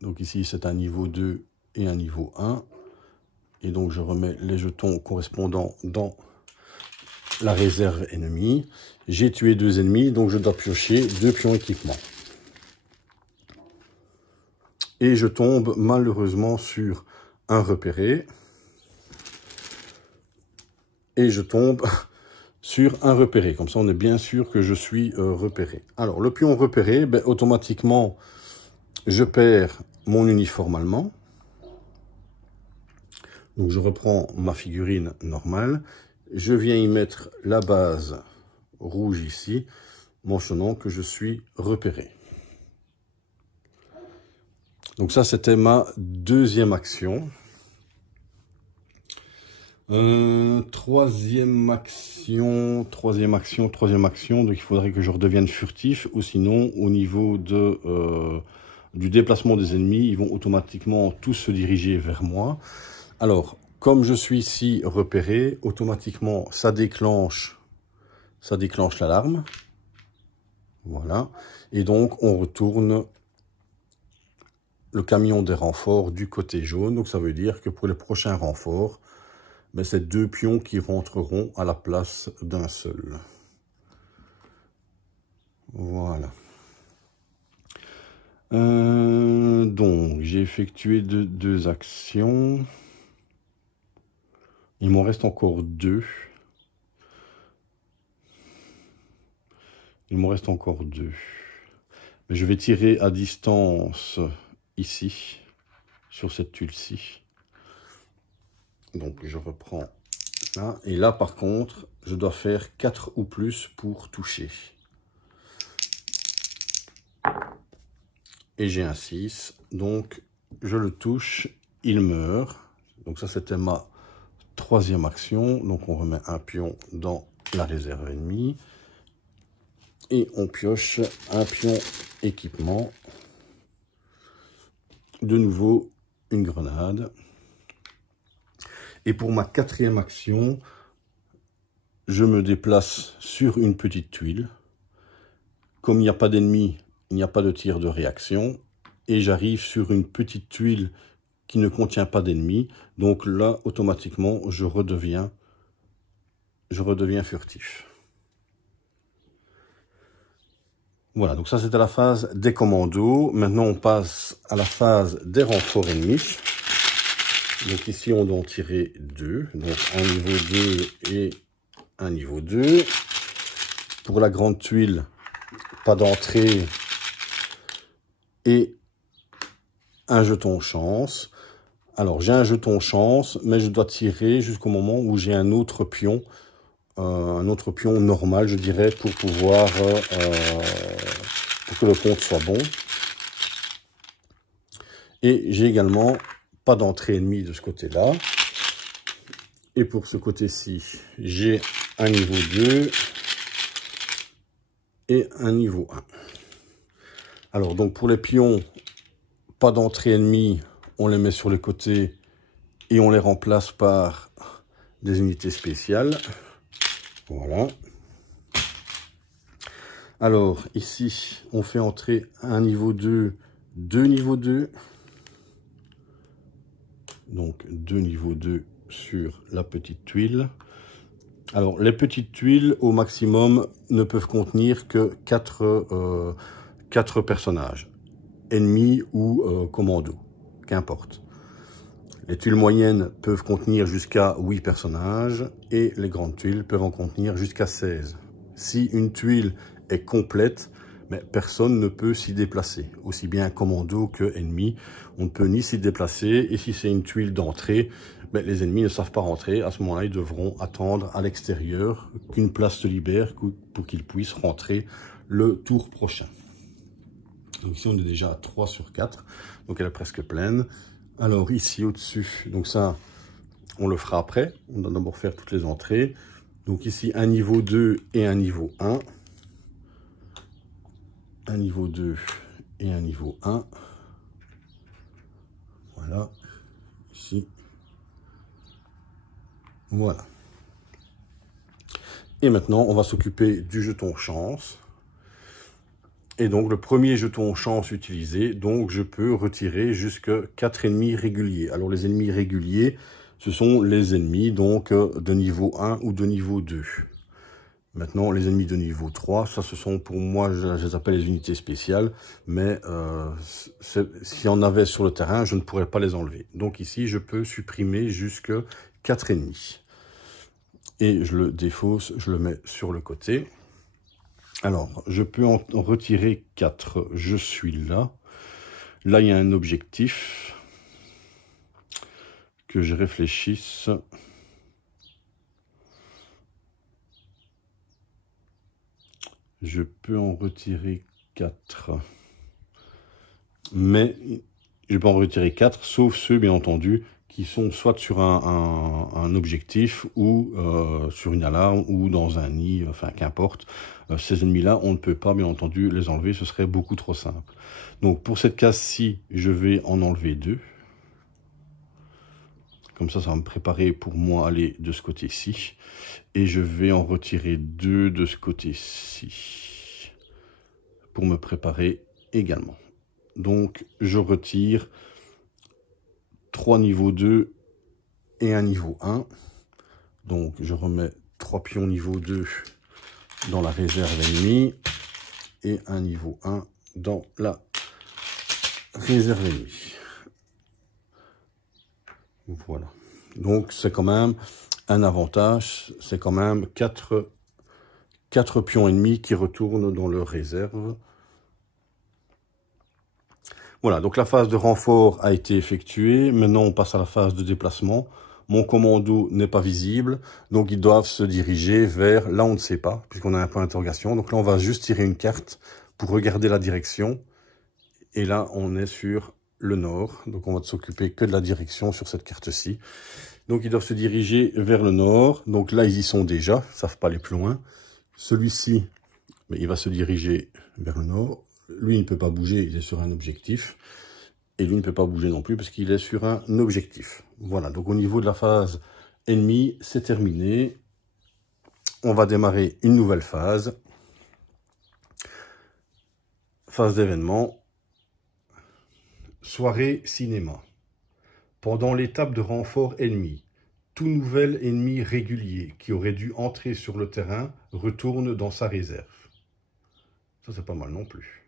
Donc ici, c'est un niveau 2 et un niveau 1. Et donc, je remets les jetons correspondants dans la réserve ennemie. J'ai tué 2 ennemis, donc je dois piocher 2 pions équipement. Et je tombe malheureusement sur un repéré. Et je tombe sur un repéré. Comme ça, on est bien sûr que je suis repéré. Alors, le pion repéré, ben, automatiquement, je perds mon uniforme allemand. Donc je reprends ma figurine normale, je viens y mettre la base rouge ici, mentionnant que je suis repéré. Donc ça, c'était ma deuxième action. Troisième action, donc il faudrait que je redevienne furtif, ou sinon au niveau du déplacement des ennemis, ils vont automatiquement tous se diriger vers moi. Alors, comme je suis ici repéré, automatiquement ça déclenche l'alarme. Voilà. Et donc on retourne le camion des renforts du côté jaune. Donc ça veut dire que pour les prochains renforts, ben, c'est 2 pions qui rentreront à la place d'un seul. Voilà. Donc, j'ai effectué deux actions. Il m'en reste encore 2. Mais je vais tirer à distance ici, sur cette tuile-ci. Donc, je reprends là. Et là, par contre, je dois faire 4 ou plus pour toucher. Et j'ai un 6. Donc, je le touche, il meurt. Donc, ça, c'était ma troisième action. Donc, on remet un pion dans la réserve ennemie. Et on pioche un pion équipement. De nouveau, une grenade. Et pour ma quatrième action, je me déplace sur une petite tuile. Comme il n'y a pas d'ennemi, il n'y a pas de tir de réaction. Et j'arrive sur une petite tuile qui ne contient pas d'ennemis. Donc là, automatiquement, je redeviens furtif. Voilà, donc ça c'était la phase des commandos. Maintenant, on passe à la phase des renforts ennemis. Donc ici, on doit en tirer 2. Donc un niveau 2 et un niveau 2. Pour la grande tuile, pas d'entrée et un jeton chance. Alors, j'ai un jeton chance, mais je dois tirer jusqu'au moment où j'ai un autre pion un autre pion normal, je dirais, pour pouvoir pour que le compte soit bon. Et j'ai également pas d'entrée ennemie de ce côté-là. Et pour ce côté-ci, j'ai un niveau 2 et un niveau 1. Alors, donc pour les pions, pas d'entrée ennemie, on les met sur les côtés et on les remplace par des unités spéciales. Voilà. Alors, ici, on fait entrer un niveau 2, deux niveaux 2. Donc, deux niveaux 2 sur la petite tuile. Alors, les petites tuiles, au maximum, ne peuvent contenir que 4 personnages, ennemis ou commando, qu'importe. Les tuiles moyennes peuvent contenir jusqu'à 8 personnages et les grandes tuiles peuvent en contenir jusqu'à 16. Si une tuile est complète, mais personne ne peut s'y déplacer. Aussi bien commando que ennemi, on ne peut ni s'y déplacer. Et si c'est une tuile d'entrée, mais les ennemis ne savent pas rentrer. À ce moment-là, ils devront attendre à l'extérieur qu'une place se libère pour qu'ils puissent rentrer le tour prochain. Donc ici, on est déjà à 3 sur 4, donc elle est presque pleine. Alors ici au-dessus, donc ça, on le fera après. On doit d'abord faire toutes les entrées. Donc ici, un niveau 2 et un niveau 1. Un niveau 2 et un niveau 1. Voilà. Ici. Voilà. Et maintenant, on va s'occuper du jeton chance. Et donc, le premier jeton chance utilisé, donc je peux retirer jusqu'à 4 ennemis réguliers. Alors, les ennemis réguliers, ce sont les ennemis donc de niveau 1 ou de niveau 2. Maintenant, les ennemis de niveau 3, ça ce sont pour moi, je les appelle les unités spéciales, mais s'il y en avait sur le terrain, je ne pourrais pas les enlever. Donc ici, je peux supprimer jusque 4 ennemis. Et je le défausse, je le mets sur le côté. Alors, je peux en retirer 4. Je suis là. Là, il y a un objectif que je réfléchisse. Je peux en retirer 4. Mais je peux en retirer 4, sauf ceux, bien entendu, qui sont soit sur un objectif ou sur une alarme ou dans un nid, enfin qu'importe. Ces ennemis-là, on ne peut pas, bien entendu, les enlever, ce serait beaucoup trop simple. Donc pour cette case-ci, je vais en enlever 2. Comme ça va me préparer pour moi aller de ce côté-ci. Et je vais en retirer 2 de ce côté-ci pour me préparer également. Donc je retire 3 niveaux 2 et un niveau 1. Donc je remets 3 pions niveau 2 dans la réserve ennemie et un niveau 1 dans la réserve ennemie. Voilà. Donc c'est quand même un avantage, c'est quand même 4 pions ennemis qui retournent dans leur réserve. Voilà, donc la phase de renfort a été effectuée. Maintenant, on passe à la phase de déplacement. Mon commando n'est pas visible, donc ils doivent se diriger vers, là on ne sait pas, puisqu'on a un point d'interrogation. Donc là, on va juste tirer une carte pour regarder la direction. Et là, on est sur le nord, donc on va s'occuper que de la direction sur cette carte-ci. Donc ils doivent se diriger vers le nord. Donc là, ils y sont déjà, ils ne savent pas aller plus loin. Celui-ci, mais il va se diriger vers le nord. Lui, il ne peut pas bouger, il est sur un objectif. Et lui ne peut pas bouger non plus parce qu'il est sur un objectif. Voilà, donc au niveau de la phase ennemie, c'est terminé. On va démarrer une nouvelle phase. Phase d'événement. Soirée cinéma. Pendant l'étape de renfort ennemi, tout nouvel ennemi régulier qui aurait dû entrer sur le terrain retourne dans sa réserve. Ça, c'est pas mal non plus.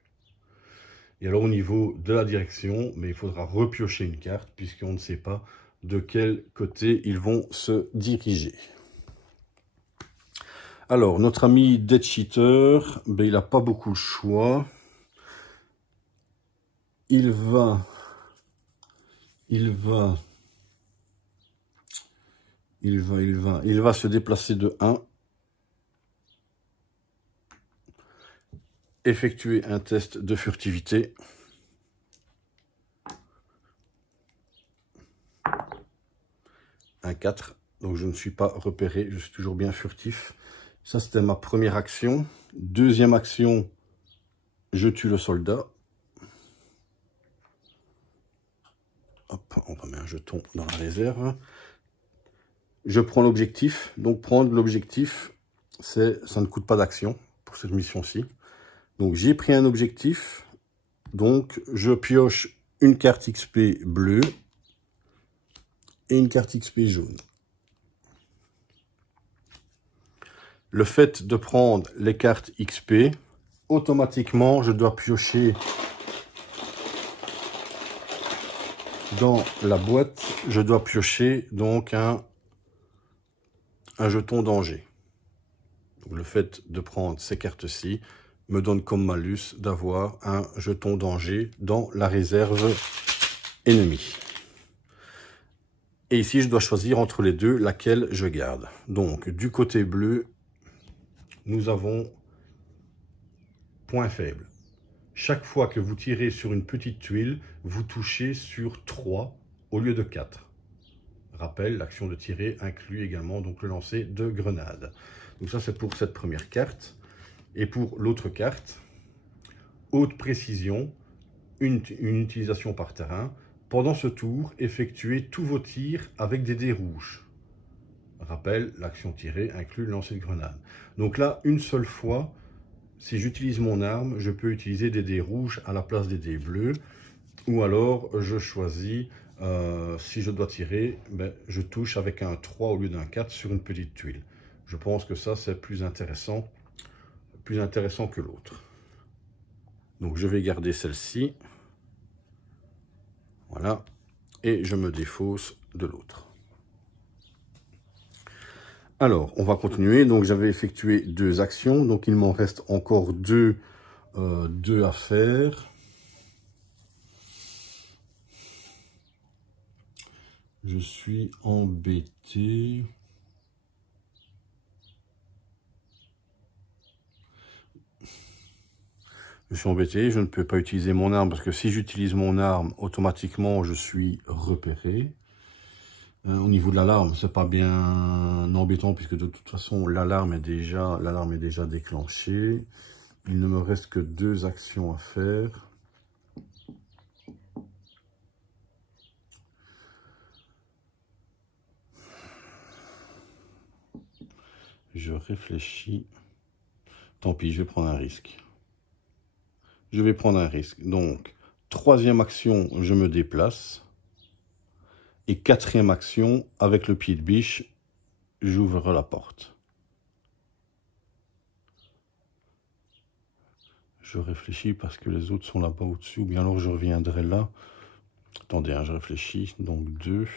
Et alors au niveau de la direction, mais il faudra repiocher une carte puisqu'on ne sait pas de quel côté ils vont se diriger. Alors notre ami Dead Cheater, ben, il n'a pas beaucoup le choix. Il va se déplacer de 1. effectuer un test de furtivité. Un 4, donc je ne suis pas repéré, je suis toujours bien furtif. Ça, c'était ma première action. Deuxième action, je tue le soldat. Hop, on remet un jeton dans la réserve. Je prends l'objectif. Donc prendre l'objectif, ça ne coûte pas d'action pour cette mission-ci. Donc j'ai pris un objectif. Donc je pioche une carte XP bleue et une carte XP jaune. Le fait de prendre les cartes XP, automatiquement je dois piocher dans la boîte, je dois piocher donc un jeton danger. Donc, le fait de prendre ces cartes-ci me donne comme malus d'avoir un jeton danger dans la réserve ennemie. Et ici, je dois choisir entre les deux laquelle je garde. Donc, du côté bleu, nous avons point faible. Chaque fois que vous tirez sur une petite tuile, vous touchez sur 3 au lieu de 4. Rappel, l'action de tirer inclut également donc le lancer de grenades. Donc ça, c'est pour cette première carte. Et pour l'autre carte, haute précision, une utilisation par terrain. Pendant ce tour, effectuez tous vos tirs avec des dés rouges. Rappel, l'action tirée inclut le lancer de grenade. Donc là, une seule fois, si j'utilise mon arme, je peux utiliser des dés rouges à la place des dés bleus. Ou alors, je choisis, si je dois tirer, je touche avec un 3 au lieu d'un 4 sur une petite tuile. Je pense que ça, c'est plus intéressant que l'autre. Donc, je vais garder celle-ci. Voilà. Et je me défausse de l'autre. Alors, on va continuer. Donc, j'avais effectué 2 actions. Donc, il m'en reste encore 2 à faire. Je suis embêté. Je ne peux pas utiliser mon arme parce que si j'utilise mon arme, automatiquement, je suis repéré. Au niveau de l'alarme, c'est pas bien embêtant puisque de toute façon, l'alarme est déjà déclenchée. Il ne me reste que 2 actions à faire. Je réfléchis. Tant pis, je vais prendre un risque. Donc, 3e action, je me déplace. Et 4e action, avec le pied de biche, j'ouvre la porte. Je réfléchis parce que les autres sont là-bas au-dessus, ou bien alors je reviendrai là. Attendez, hein, je réfléchis. Donc 2.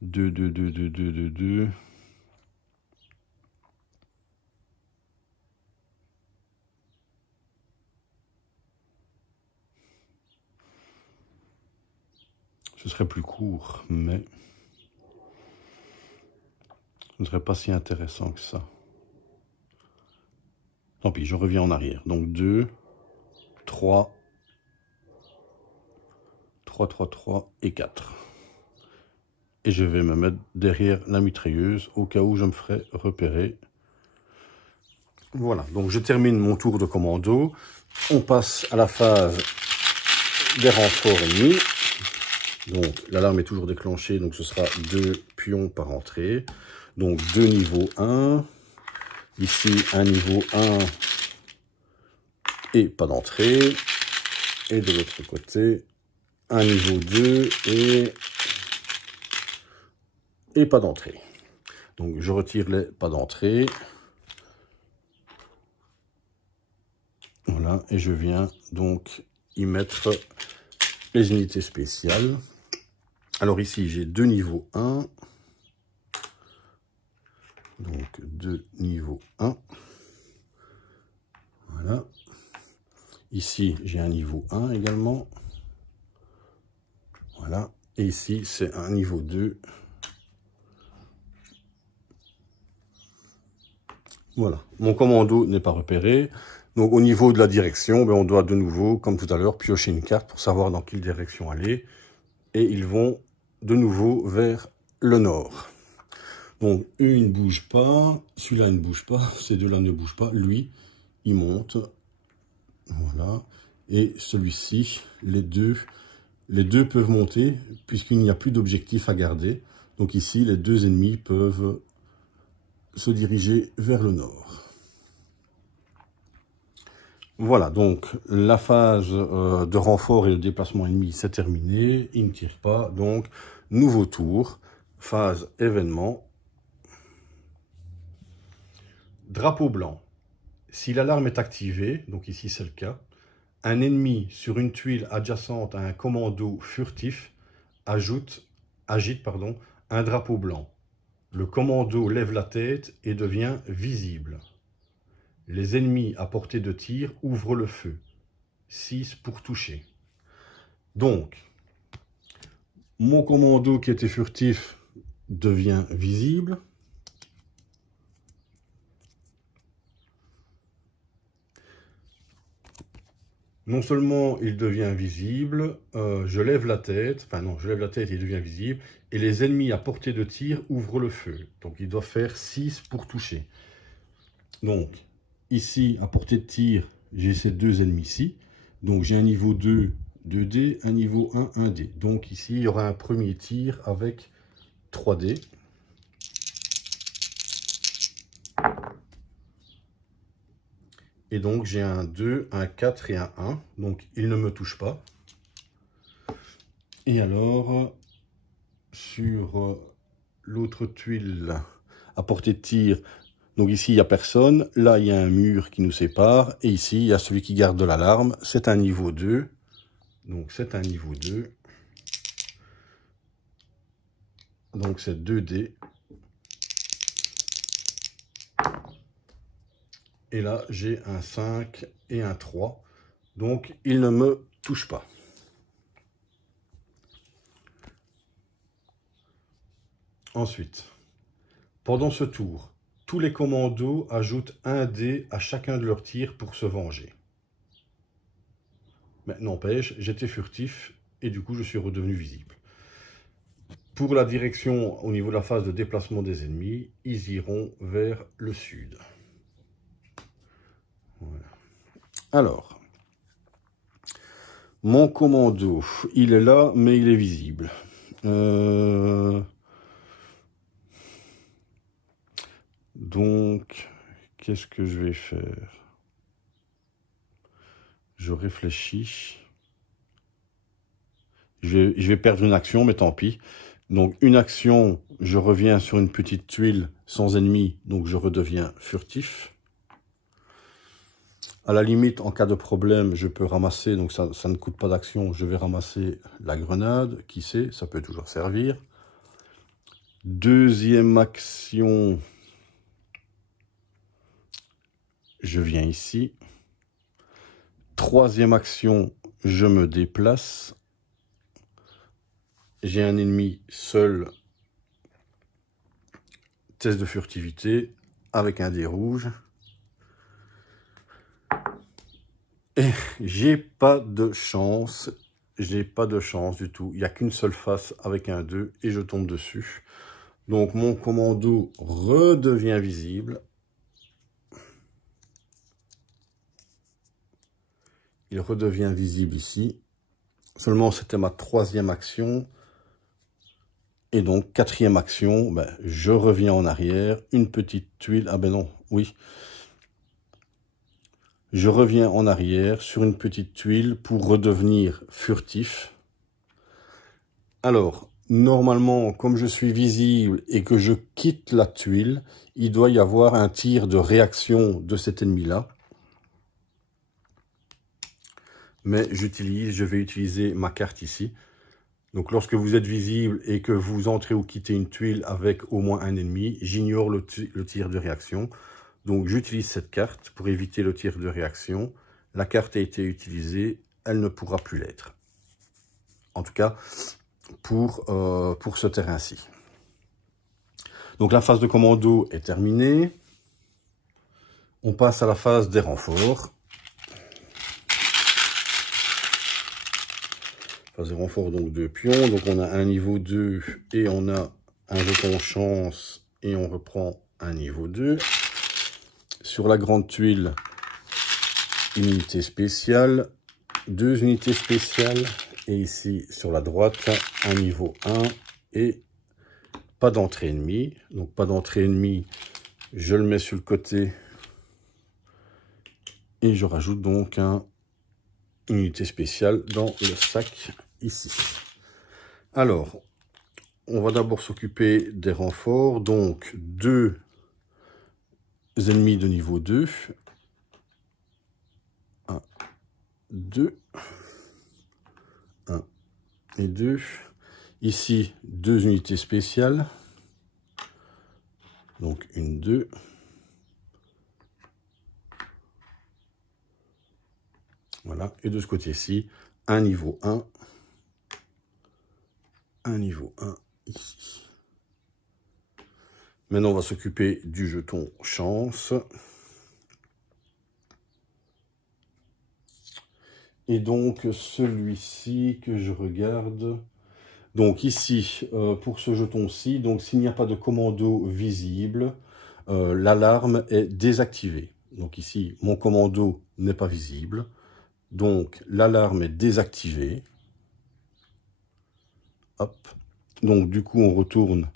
2. Ce serait plus court, mais ce ne serait pas si intéressant que ça. Tant pis, je reviens en arrière. Donc 2, 3, 3 et 4. Et je vais me mettre derrière la mitrailleuse au cas où je me ferais repérer. Voilà, donc je termine mon tour de commando. On passe à la phase des renforts ennemis. Donc l'alarme est toujours déclenchée, donc ce sera 2 pions par entrée. Donc 2 niveaux 1. Ici un niveau 1 et pas d'entrée. Et de l'autre côté, un niveau 2 et pas d'entrée. Donc je retire les pas d'entrée. Voilà, et je viens donc y mettre les unités spéciales. Alors ici, j'ai 2 niveaux 1. Donc 2 niveaux 1. Voilà. Ici, j'ai un niveau 1 également. Voilà. Et ici, c'est un niveau 2. Voilà, mon commando n'est pas repéré. Donc au niveau de la direction, ben, on doit de nouveau, comme tout à l'heure, piocher une carte pour savoir dans quelle direction aller. Et ils vont de nouveau vers le nord. Donc eux, ils ne bougent pas, celui-là ne bouge pas, ces deux-là ne bougent pas. Lui, il monte. Voilà. Et celui-ci, les deux peuvent monter puisqu'il n'y a plus d'objectif à garder. Donc ici, les deux ennemis peuvent se diriger vers le nord. Voilà, donc la phase de renfort et de déplacement ennemi, c'est terminé. Il ne tire pas, donc nouveau tour, phase événement. Drapeau blanc. Si l'alarme est activée, donc ici c'est le cas, un ennemi sur une tuile adjacente à un commando furtif agite un drapeau blanc. Le commando lève la tête et devient visible. Les ennemis à portée de tir ouvrent le feu. 6 pour toucher. Donc, mon commando qui était furtif devient visible. Non seulement il devient visible, je lève la tête, enfin non, je lève la tête et il devient visible, et les ennemis à portée de tir ouvrent le feu. Donc il doit faire 6 pour toucher. Donc, ici, à portée de tir, j'ai ces deux ennemis-ci. Donc j'ai un niveau 2, 2D, un niveau 1, 1D. Donc ici, il y aura un premier tir avec 3D. Et donc j'ai un 2, un 4 et un 1. Donc il ne me touche pas. Et alors, sur l'autre tuile à portée de tir, donc ici il n'y a personne. Là il y a un mur qui nous sépare. Et ici il y a celui qui garde de l'alarme. C'est un niveau 2. Donc c'est un niveau 2. Donc c'est 2D. Et là, j'ai un 5 et un 3. Donc, il ne me touche pas. Ensuite, pendant ce tour, tous les commandos ajoutent un dé à chacun de leurs tirs pour se venger. Mais n'empêche, j'étais furtif et du coup, je suis redevenu visible. Pour la direction au niveau de la phase de déplacement des ennemis, ils iront vers le sud. Voilà. Alors, mon commando, il est là, mais il est visible. Donc, qu'est-ce que je vais faire? Je réfléchis. Je vais perdre une action, mais tant pis. Donc, une action, je reviens sur une petite tuile sans ennemi, donc je redeviens furtif. À la limite, en cas de problème, je peux ramasser, donc ça ne coûte pas d'action, je vais ramasser la grenade, qui sait, ça peut toujours servir. Deuxième action, je viens ici. Troisième action, je me déplace. J'ai un ennemi seul. Test de furtivité avec un dé rouge. Et j'ai pas de chance. J'ai pas de chance du tout. Il n'y a qu'une seule face avec un 2 et je tombe dessus. Donc mon commando redevient visible. Il redevient visible ici. Seulement c'était ma troisième action. Et donc quatrième action, ben, je reviens en arrière. Une petite tuile. Ah ben non, oui. Je reviens en arrière sur une petite tuile pour redevenir furtif. Alors, normalement, comme je suis visible et que je quitte la tuile, il doit y avoir un tir de réaction de cet ennemi-là. Mais je vais utiliser ma carte ici. Donc, lorsque vous êtes visible et que vous entrez ou quittez une tuile avec au moins un ennemi, j'ignore le tir de réaction. Donc, j'utilise cette carte pour éviter le tir de réaction. La carte a été utilisée, elle ne pourra plus l'être. En tout cas, pour ce terrain-ci. Donc, la phase de commando est terminée. On passe à la phase des renforts. Phase des renforts, donc 2 pions. Donc on a un niveau 2 et on a un jeton chance et on reprend un niveau 2. Sur la grande tuile, une unité spéciale, 2 unités spéciales. Et ici, sur la droite, un niveau 1 et pas d'entrée ennemie. Donc pas d'entrée ennemie, je le mets sur le côté. Et je rajoute donc une unité spéciale dans le sac ici. Alors, on va d'abord s'occuper des renforts. Donc 2 ennemis de niveau 2. 1, 2. 1 et 2. Ici, 2 unités spéciales. Donc une 2. Voilà. Et de ce côté-ci, un niveau 1. Un niveau 1 ici. Maintenant, on va s'occuper du jeton chance. Et donc, celui-ci que je regarde. Donc ici, pour ce jeton-ci, donc s'il n'y a pas de commando visible, l'alarme est désactivée. Donc ici, mon commando n'est pas visible. Donc, l'alarme est désactivée. Hop. Donc, du coup, on retourne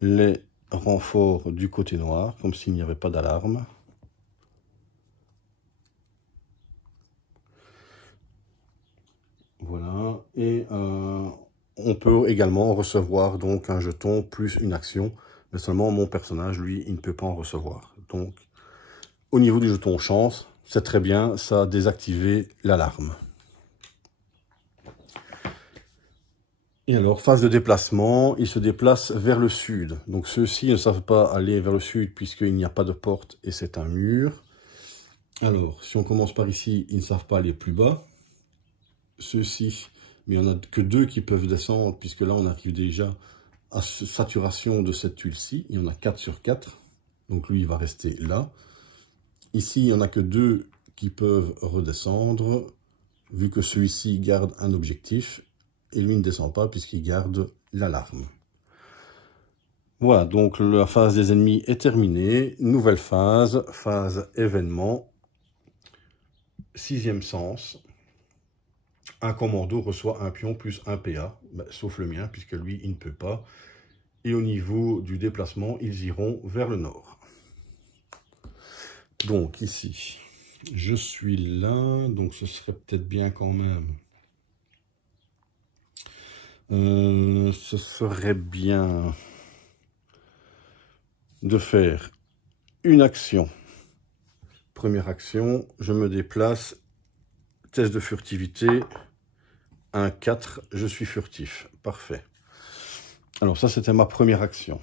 les renforts du côté noir, comme s'il n'y avait pas d'alarme. Voilà. Et on peut également recevoir donc un jeton plus une action. Mais seulement mon personnage, lui, il ne peut pas en recevoir. Donc, au niveau du jeton chance, c'est très bien, ça a désactivé l'alarme. Et alors, phase de déplacement, il se déplace vers le sud. Donc ceux-ci ne savent pas aller vers le sud puisqu'il n'y a pas de porte et c'est un mur. Alors, si on commence par ici, ils ne savent pas aller plus bas. Ceux-ci, mais il n'y en a que 2 qui peuvent descendre puisque là, on arrive déjà à saturation de cette tuile-ci. Il y en a 4 sur 4. Donc lui, il va rester là. Ici, il n'y en a que 2 qui peuvent redescendre, vu que celui-ci garde un objectif, et lui ne descend pas puisqu'il garde l'alarme. Voilà, donc la phase des ennemis est terminée. Nouvelle phase, phase événement. 6e sens. Un commando reçoit un pion plus un PA, sauf le mien, puisque lui, il ne peut pas. Et au niveau du déplacement, ils iront vers le nord. Donc ici, je suis là, donc ce serait peut-être bien quand même. Ce serait bien de faire une action. Première action, je me déplace, test de furtivité, un 4, je suis furtif. Parfait. Alors ça, c'était ma première action.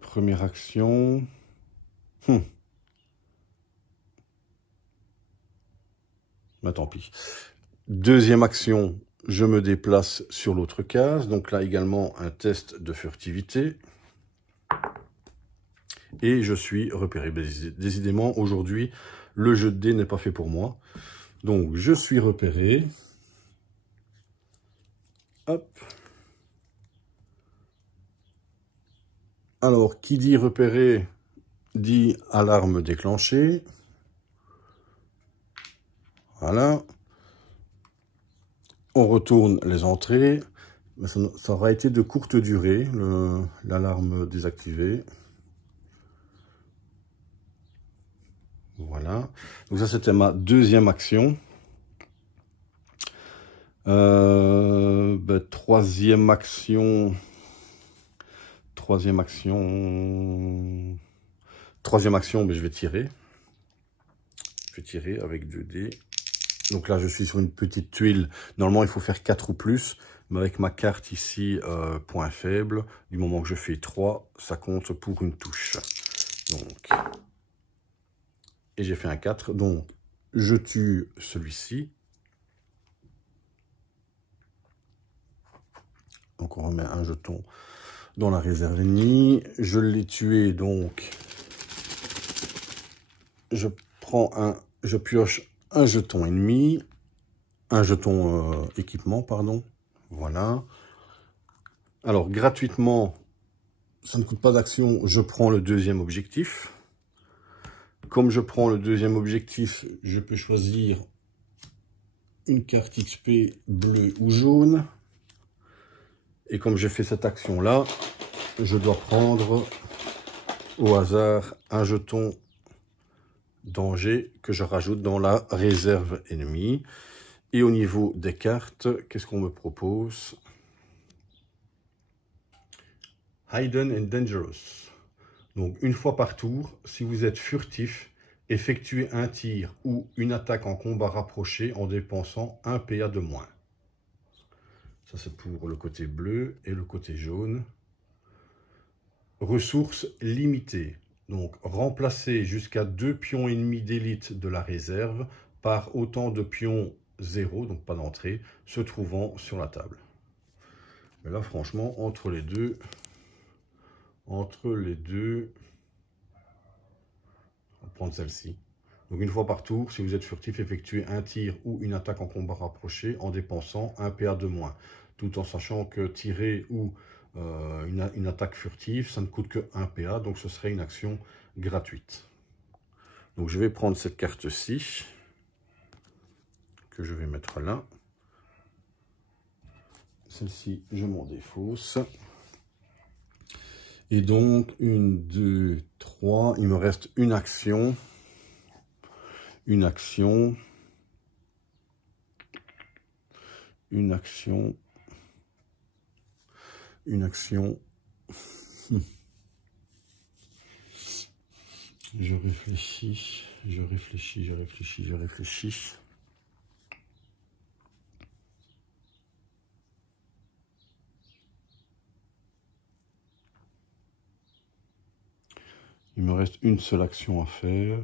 Première action. Bah, tant pis. Deuxième action, je me déplace sur l'autre case. Donc là également un test de furtivité. Et je suis repéré. Décidément, aujourd'hui, le jeu de dés n'est pas fait pour moi. Donc je suis repéré. Hop. Alors, qui dit repéré, dit alarme déclenchée. Voilà. On retourne les entrées. Ça aura été de courte durée, l'alarme désactivée. Voilà. Donc ça, c'était ma deuxième action. Troisième action. Mais je vais tirer. Je vais tirer avec 2 dés. Donc là, je suis sur une petite tuile. Normalement, il faut faire 4 ou plus. Mais avec ma carte ici, point faible, du moment que je fais 3, ça compte pour une touche. Donc, et j'ai fait un 4. Donc, je tue celui-ci. Donc, on remet un jeton dans la réserve ennemie. Je l'ai tué, donc je pioche un jeton ennemi, un jeton équipement, pardon. Voilà. Alors, gratuitement, ça ne coûte pas d'action, je prends le deuxième objectif. Comme je prends le deuxième objectif, je peux choisir une carte XP bleue ou jaune. Et comme j'ai fait cette action-là, je dois prendre au hasard un jeton danger que je rajoute dans la réserve ennemie. Et au niveau des cartes, qu'est-ce qu'on me propose? Hidden and Dangerous. Donc une fois par tour, si vous êtes furtif, effectuez un tir ou une attaque en combat rapproché en dépensant 1 PA de moins. Ça c'est pour le côté bleu et le côté jaune. Ressources limitées. Donc remplacer jusqu'à 2 pions ennemis d'élite de la réserve par autant de pions 0, donc pas d'entrée, se trouvant sur la table. Mais là franchement, entre les deux, on va prendre celle-ci. Donc une fois par tour, si vous êtes furtif, effectuez un tir ou une attaque en combat rapproché en dépensant 1 PA de moins. Tout en sachant que tirer ou une attaque furtive, ça ne coûte que 1 PA, donc ce serait une action gratuite. Donc je vais prendre cette carte-ci, que je vais mettre là. Celle-ci, je m'en défausse. Et donc, 1, 2, 3, il me reste une action. Une action. Une action. Une action. Je réfléchis, je réfléchis, je réfléchis, je réfléchis. Il me reste une seule action à faire.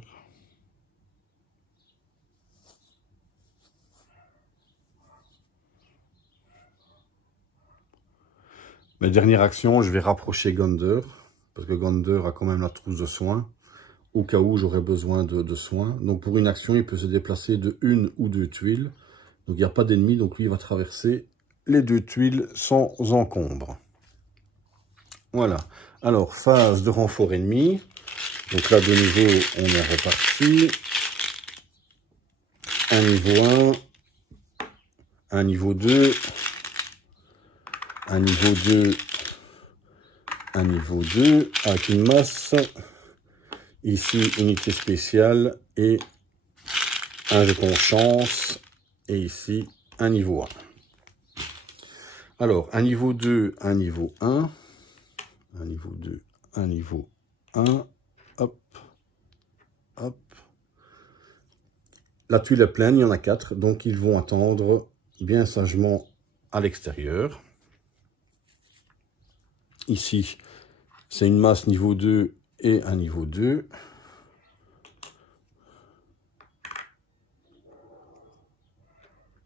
Ma dernière action, je vais rapprocher Gunder, parce que Gunder a quand même la trousse de soins, au cas où j'aurais besoin de soins. Donc pour une action, il peut se déplacer de 1 ou 2 tuiles. Donc il n'y a pas d'ennemi, donc lui il va traverser les 2 tuiles sans encombre. Voilà. Alors, phase de renfort ennemi. Donc là, de nouveau, on est reparti. Un niveau 1, un niveau 2, un niveau 2, un niveau 2, avec une masse. Ici, unité spéciale et un jeton chance. Et ici, un niveau 1. Alors, un niveau 2, un niveau 1. Un niveau 2, un niveau 1. Hop, hop. La tuile est pleine, il y en a 4, donc ils vont attendre bien sagement à l'extérieur. Ici, c'est une masse niveau 2 et un niveau 2.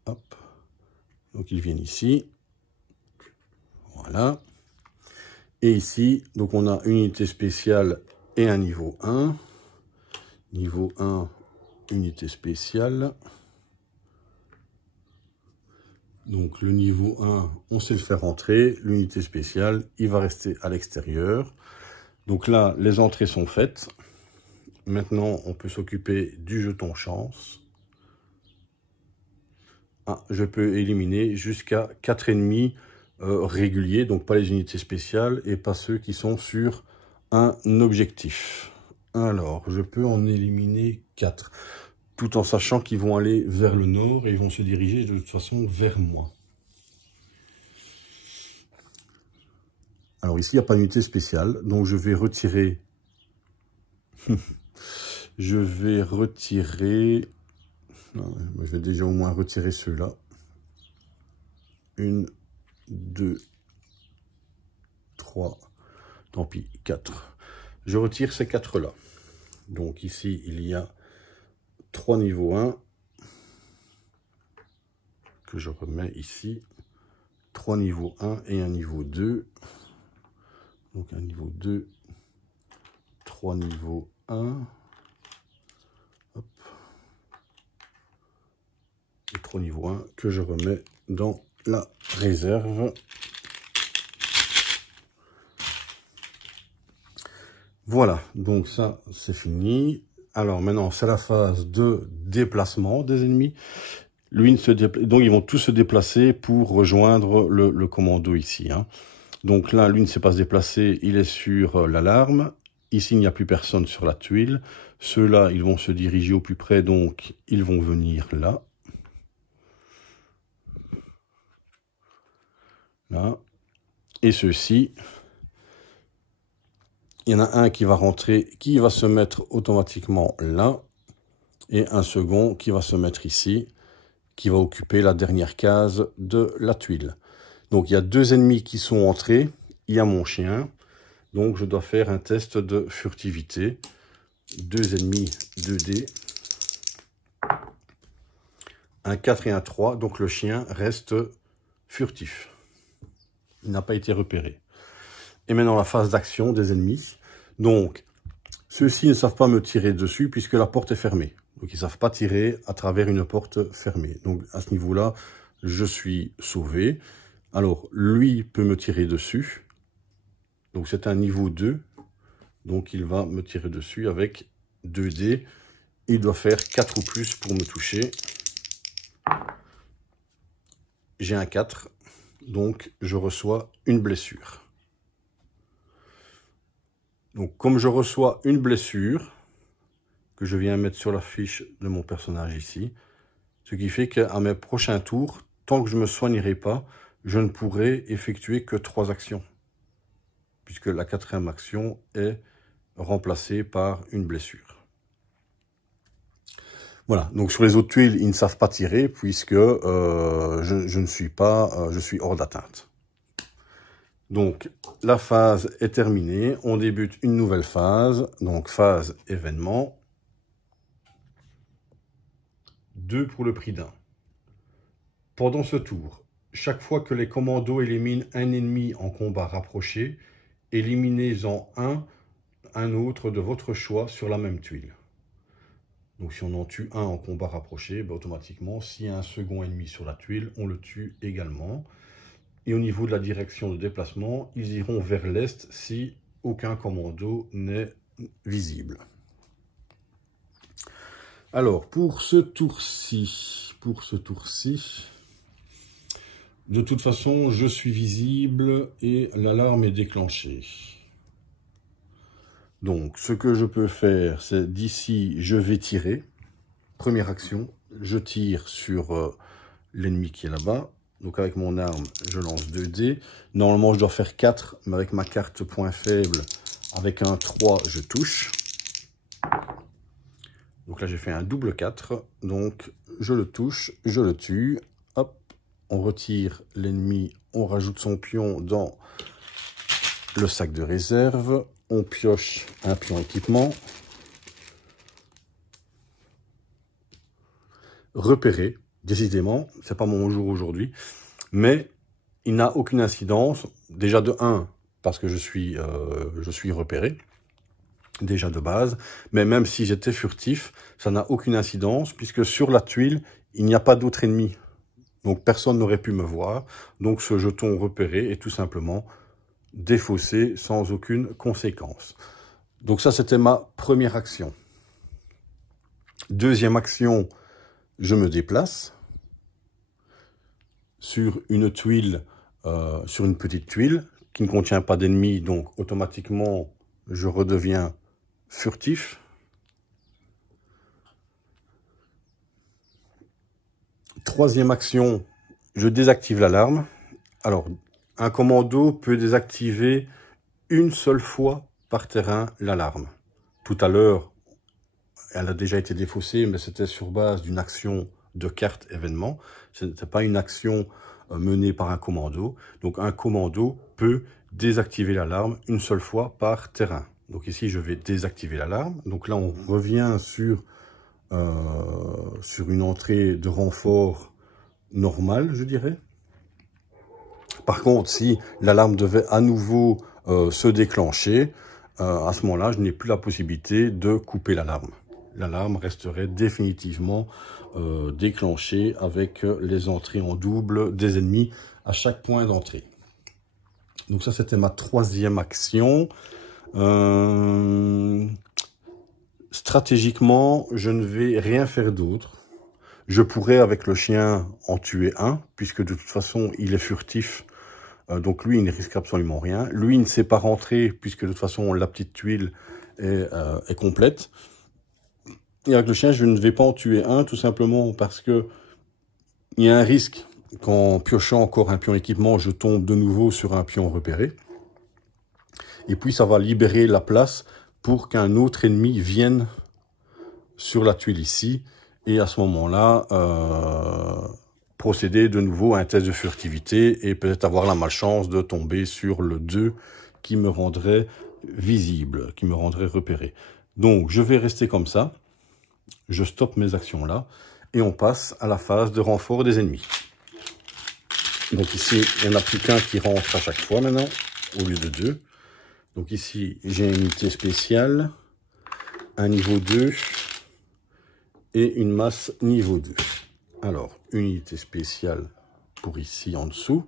Hop. Donc ils viennent ici. Voilà. Et ici, donc on a une unité spéciale et un niveau 1. Niveau 1, unité spéciale. Donc le niveau 1, on sait le faire entrer. L'unité spéciale, il va rester à l'extérieur. Donc là, les entrées sont faites. Maintenant, on peut s'occuper du jeton chance. Ah, je peux éliminer jusqu'à 4 ennemis réguliers, donc pas les unités spéciales et pas ceux qui sont sur un objectif. Alors, je peux en éliminer 4, tout en sachant qu'ils vont aller vers le nord et ils vont se diriger de toute façon vers moi. Alors ici, il n'y a pas d'unité spéciale, donc je vais retirer... je vais retirer... Non, je vais déjà au moins retirer ceux-là. 1, 2, 3, tant pis, 4. Je retire ces 4-là. Donc ici, il y a 3 niveaux 1 que je remets ici. 3 niveaux 1 et un niveau 2. Donc un niveau 2, 3 niveau 1. Hop. Et 3 niveau 1 que je remets dans la réserve. Voilà, donc ça c'est fini. Alors maintenant c'est la phase de déplacement des ennemis. Lui donc ils vont tous se déplacer pour rejoindre le commando ici. Hein. Donc là, lui ne sait pas se déplacer, il est sur l'alarme. Ici, il n'y a plus personne sur la tuile. Ceux-là, ils vont se diriger au plus près, donc ils vont venir là. Là. Et ceux-ci, il y en a un qui va rentrer, qui va se mettre automatiquement là. Et un second qui va se mettre ici, qui va occuper la dernière case de la tuile. Donc il y a 2 ennemis qui sont entrés, il y a mon chien. Donc je dois faire un test de furtivité. 2 ennemis, 2 dés. Un 4 et un 3, donc le chien reste furtif. Il n'a pas été repéré. Et maintenant la phase d'action des ennemis. Donc ceux-ci ne savent pas me tirer dessus puisque la porte est fermée. Donc ils ne savent pas tirer à travers une porte fermée. Donc à ce niveau-là, je suis sauvé. Alors lui peut me tirer dessus. Donc c'est un niveau 2. Donc il va me tirer dessus avec 2 dés. Il doit faire 4 ou plus pour me toucher. J'ai un 4. Donc je reçois une blessure. Donc comme je reçois une blessure, que je viens mettre sur la fiche de mon personnage ici, ce qui fait qu'à mes prochains tours, tant que je ne me soignerai pas, je ne pourrai effectuer que 3 actions. Puisque la 4e action est remplacée par une blessure. Voilà, donc sur les autres tuiles, ils ne savent pas tirer puisque je suis hors d'atteinte. Donc la phase est terminée, on débute une nouvelle phase, donc phase événement. 2 pour le prix d'1. Pendant ce tour, chaque fois que les commandos éliminent un ennemi en combat rapproché, éliminez-en un autre de votre choix sur la même tuile. Donc si on en tue un en combat rapproché, ben automatiquement, s'il y a un second ennemi sur la tuile, on le tue également. Et au niveau de la direction de déplacement, ils iront vers l'est si aucun commando n'est visible. Alors, pour ce tour-ci, de toute façon, je suis visible et l'alarme est déclenchée. Donc, ce que je peux faire, c'est d'ici, je vais tirer. Première action, je tire sur l'ennemi qui est là-bas. Donc, avec mon arme, je lance 2 dés. Normalement, je dois faire 4, mais avec ma carte point faible, avec un 3, je touche. Donc là, j'ai fait un double 4. Donc, je le touche, je le tue. Hop, on retire l'ennemi, on rajoute son pion dans le sac de réserve. On pioche un pion équipement. Repéré, décidément, c'est pas mon jour aujourd'hui, mais il n'a aucune incidence. Déjà de 1, parce que je suis repéré, déjà de base, mais même si j'étais furtif, ça n'a aucune incidence, puisque sur la tuile, il n'y a pas d'autre ennemi. Donc personne n'aurait pu me voir. Donc ce jeton repéré est tout simplement défaussé sans aucune conséquence. Donc ça, c'était ma première action. Deuxième action, je me déplace sur une tuile, sur une petite tuile qui ne contient pas d'ennemis, donc automatiquement, je redeviens furtif. Troisième action, je désactive l'alarme. Alors, un commando peut désactiver une seule fois par terrain l'alarme. Tout à l'heure, elle a déjà été défaussée, mais c'était sur base d'une action de carte événement. Ce n'était pas une action menée par un commando. Donc un commando peut désactiver l'alarme une seule fois par terrain. Donc ici, je vais désactiver l'alarme. Donc là, on revient sur une entrée de renfort normale, je dirais. Par contre, si l'alarme devait à nouveau se déclencher, à ce moment-là, je n'ai plus la possibilité de couper l'alarme. L'alarme resterait définitivement déclenchée avec les entrées en double des ennemis à chaque point d'entrée. Donc ça, c'était ma troisième action. Stratégiquement, je ne vais rien faire d'autre. Je pourrais, avec le chien, en tuer un, puisque de toute façon, il est furtif. Donc lui, il ne risque absolument rien. Lui, il ne sait pas rentrer, puisque de toute façon, la petite tuile est complète. Et avec le chien, je ne vais pas en tuer un, tout simplement parce que il y a un risque qu'en piochant encore un pion équipement, je tombe de nouveau sur un pion repéré. Et puis, ça va libérer la place pour qu'un autre ennemi vienne sur la tuile ici. Et à ce moment-là, procéder de nouveau à un test de furtivité et peut-être avoir la malchance de tomber sur le 2 qui me rendrait visible, qui me rendrait repéré. Donc, je vais rester comme ça. Je stoppe mes actions là et on passe à la phase de renfort des ennemis. Donc ici, il n'y en a plus qu'un qui rentre à chaque fois maintenant, au lieu de 2. Donc ici, j'ai une unité spéciale, un niveau 2 et une masse niveau 2. Alors, unité spéciale pour ici en dessous.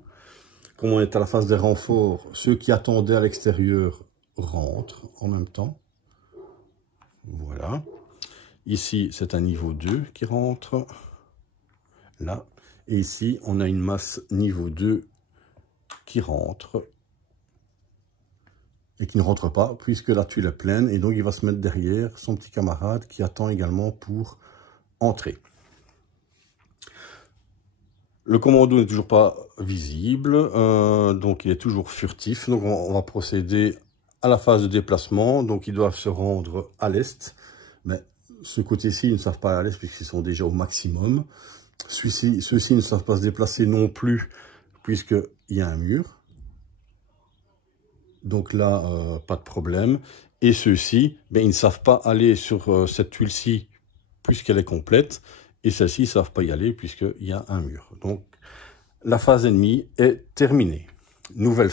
Comme on est à la phase des renforts, ceux qui attendaient à l'extérieur rentrent en même temps. Voilà. Ici, c'est un niveau 2 qui rentre. Là. Et ici, on a une masse niveau 2 qui rentre. Et qui ne rentre pas, puisque la tuile est pleine. Et donc, il va se mettre derrière son petit camarade qui attend également pour entrer. Le commando n'est toujours pas visible. Donc, il est toujours furtif. Donc, on va procéder à la phase de déplacement. Donc, ils doivent se rendre à l'est. Mais ce côté-ci, ils ne savent pas aller à l'est puisqu'ils sont déjà au maximum. Ceux-ci ne savent pas se déplacer non plus puisqu'il y a un mur. Donc là, pas de problème. Et ceux-ci, ben, ils ne savent pas aller sur cette tuile-ci puisqu'elle est complète. Et celles-ci ne savent pas y aller puisqu'il y a un mur. Donc la phase ennemie est terminée. Nouvelle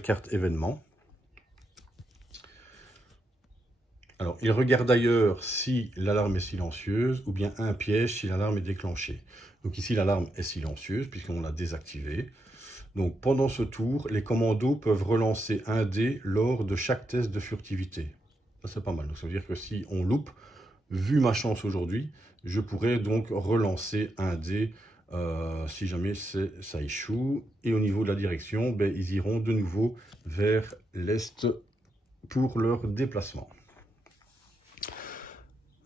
carte événement. Alors, il regarde d'ailleurs si l'alarme est silencieuse ou bien un piège si l'alarme est déclenchée. Donc ici, l'alarme est silencieuse puisqu'on l'a désactivée. Donc pendant ce tour, les commandos peuvent relancer un dé lors de chaque test de furtivité. Ça, c'est pas mal. Donc ça veut dire que si on loupe, vu ma chance aujourd'hui, je pourrais donc relancer un dé si jamais ça échoue. Et au niveau de la direction, ben, ils iront de nouveau vers l'est pour leur déplacement.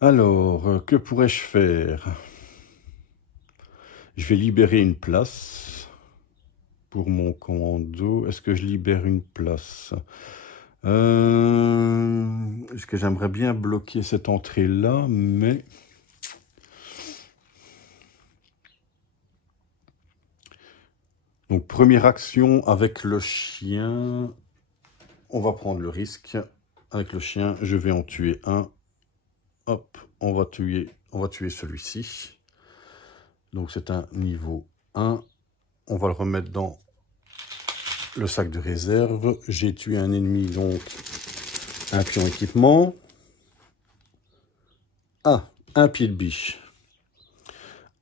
Alors, que pourrais-je faire? Je vais libérer une place pour mon commando. Est-ce que je libère une place? Est-ce que j'aimerais bien bloquer cette entrée-là, mais... Donc, première action avec le chien. On va prendre le risque. Avec le chien, je vais en tuer un. Hop, on va tuer celui-ci. Donc c'est un niveau 1. On va le remettre dans le sac de réserve. J'ai tué un ennemi, donc un pion équipement. Ah, un pied de biche.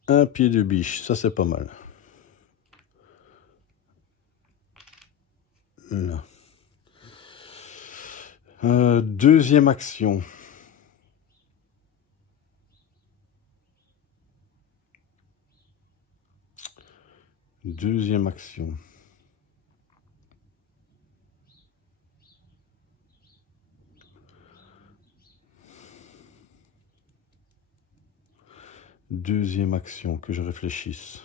Un pied de biche, ça c'est pas mal. Là. Deuxième action. Deuxième action. Deuxième action, que je réfléchisse.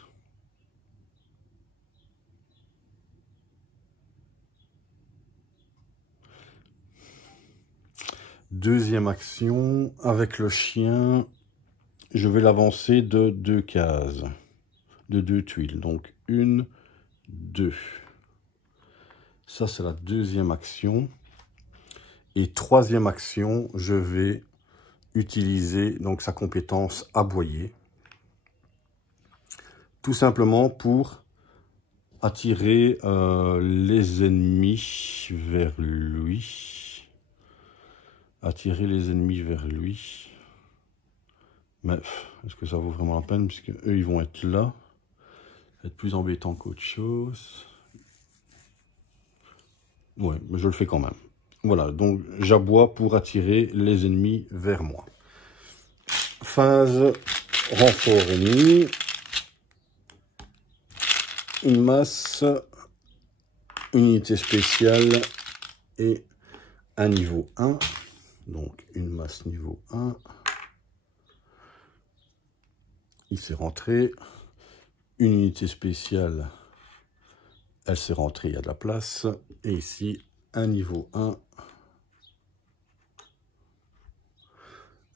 Deuxième action, avec le chien, je vais l'avancer de 2 cases, de 2 tuiles. Donc 1, 2. Ça, c'est la deuxième action. Et troisième action, je vais utiliser donc sa compétence aboyer. Tout simplement pour attirer les ennemis vers lui. Attirer les ennemis vers lui. Mais est-ce que ça vaut vraiment la peine, puisque eux ils vont être là, être plus embêtant qu'autre chose. Ouais, mais je le fais quand même. Voilà, donc j'aboie pour attirer les ennemis vers moi. Phase renfort ennemi. Une masse, une unité spéciale et un niveau 1. Donc une masse niveau 1. Il s'est rentré. Une unité spéciale, elle s'est rentrée, il y a de la place. Et ici, un niveau 1.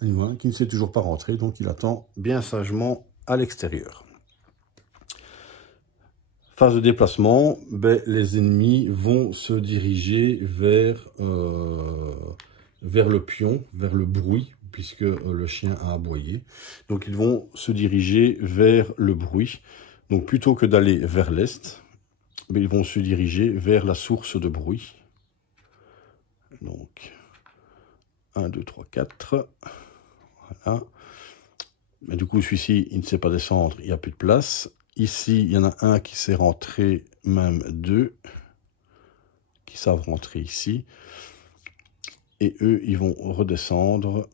Un niveau 1 qui ne s'est toujours pas rentré, donc il attend bien sagement à l'extérieur. Phase de déplacement, ben, les ennemis vont se diriger vers le pion, vers le bruit, puisque le chien a aboyé. Donc ils vont se diriger vers le bruit. Donc plutôt que d'aller vers l'est, ben, ils vont se diriger vers la source de bruit. Donc 1, 2, 3, 4. Voilà. Mais du coup, celui-ci, il ne sait pas descendre, il n'y a plus de place. Ici, il y en a un qui s'est rentré, même deux, qui savent rentrer ici. Et eux, ils vont redescendre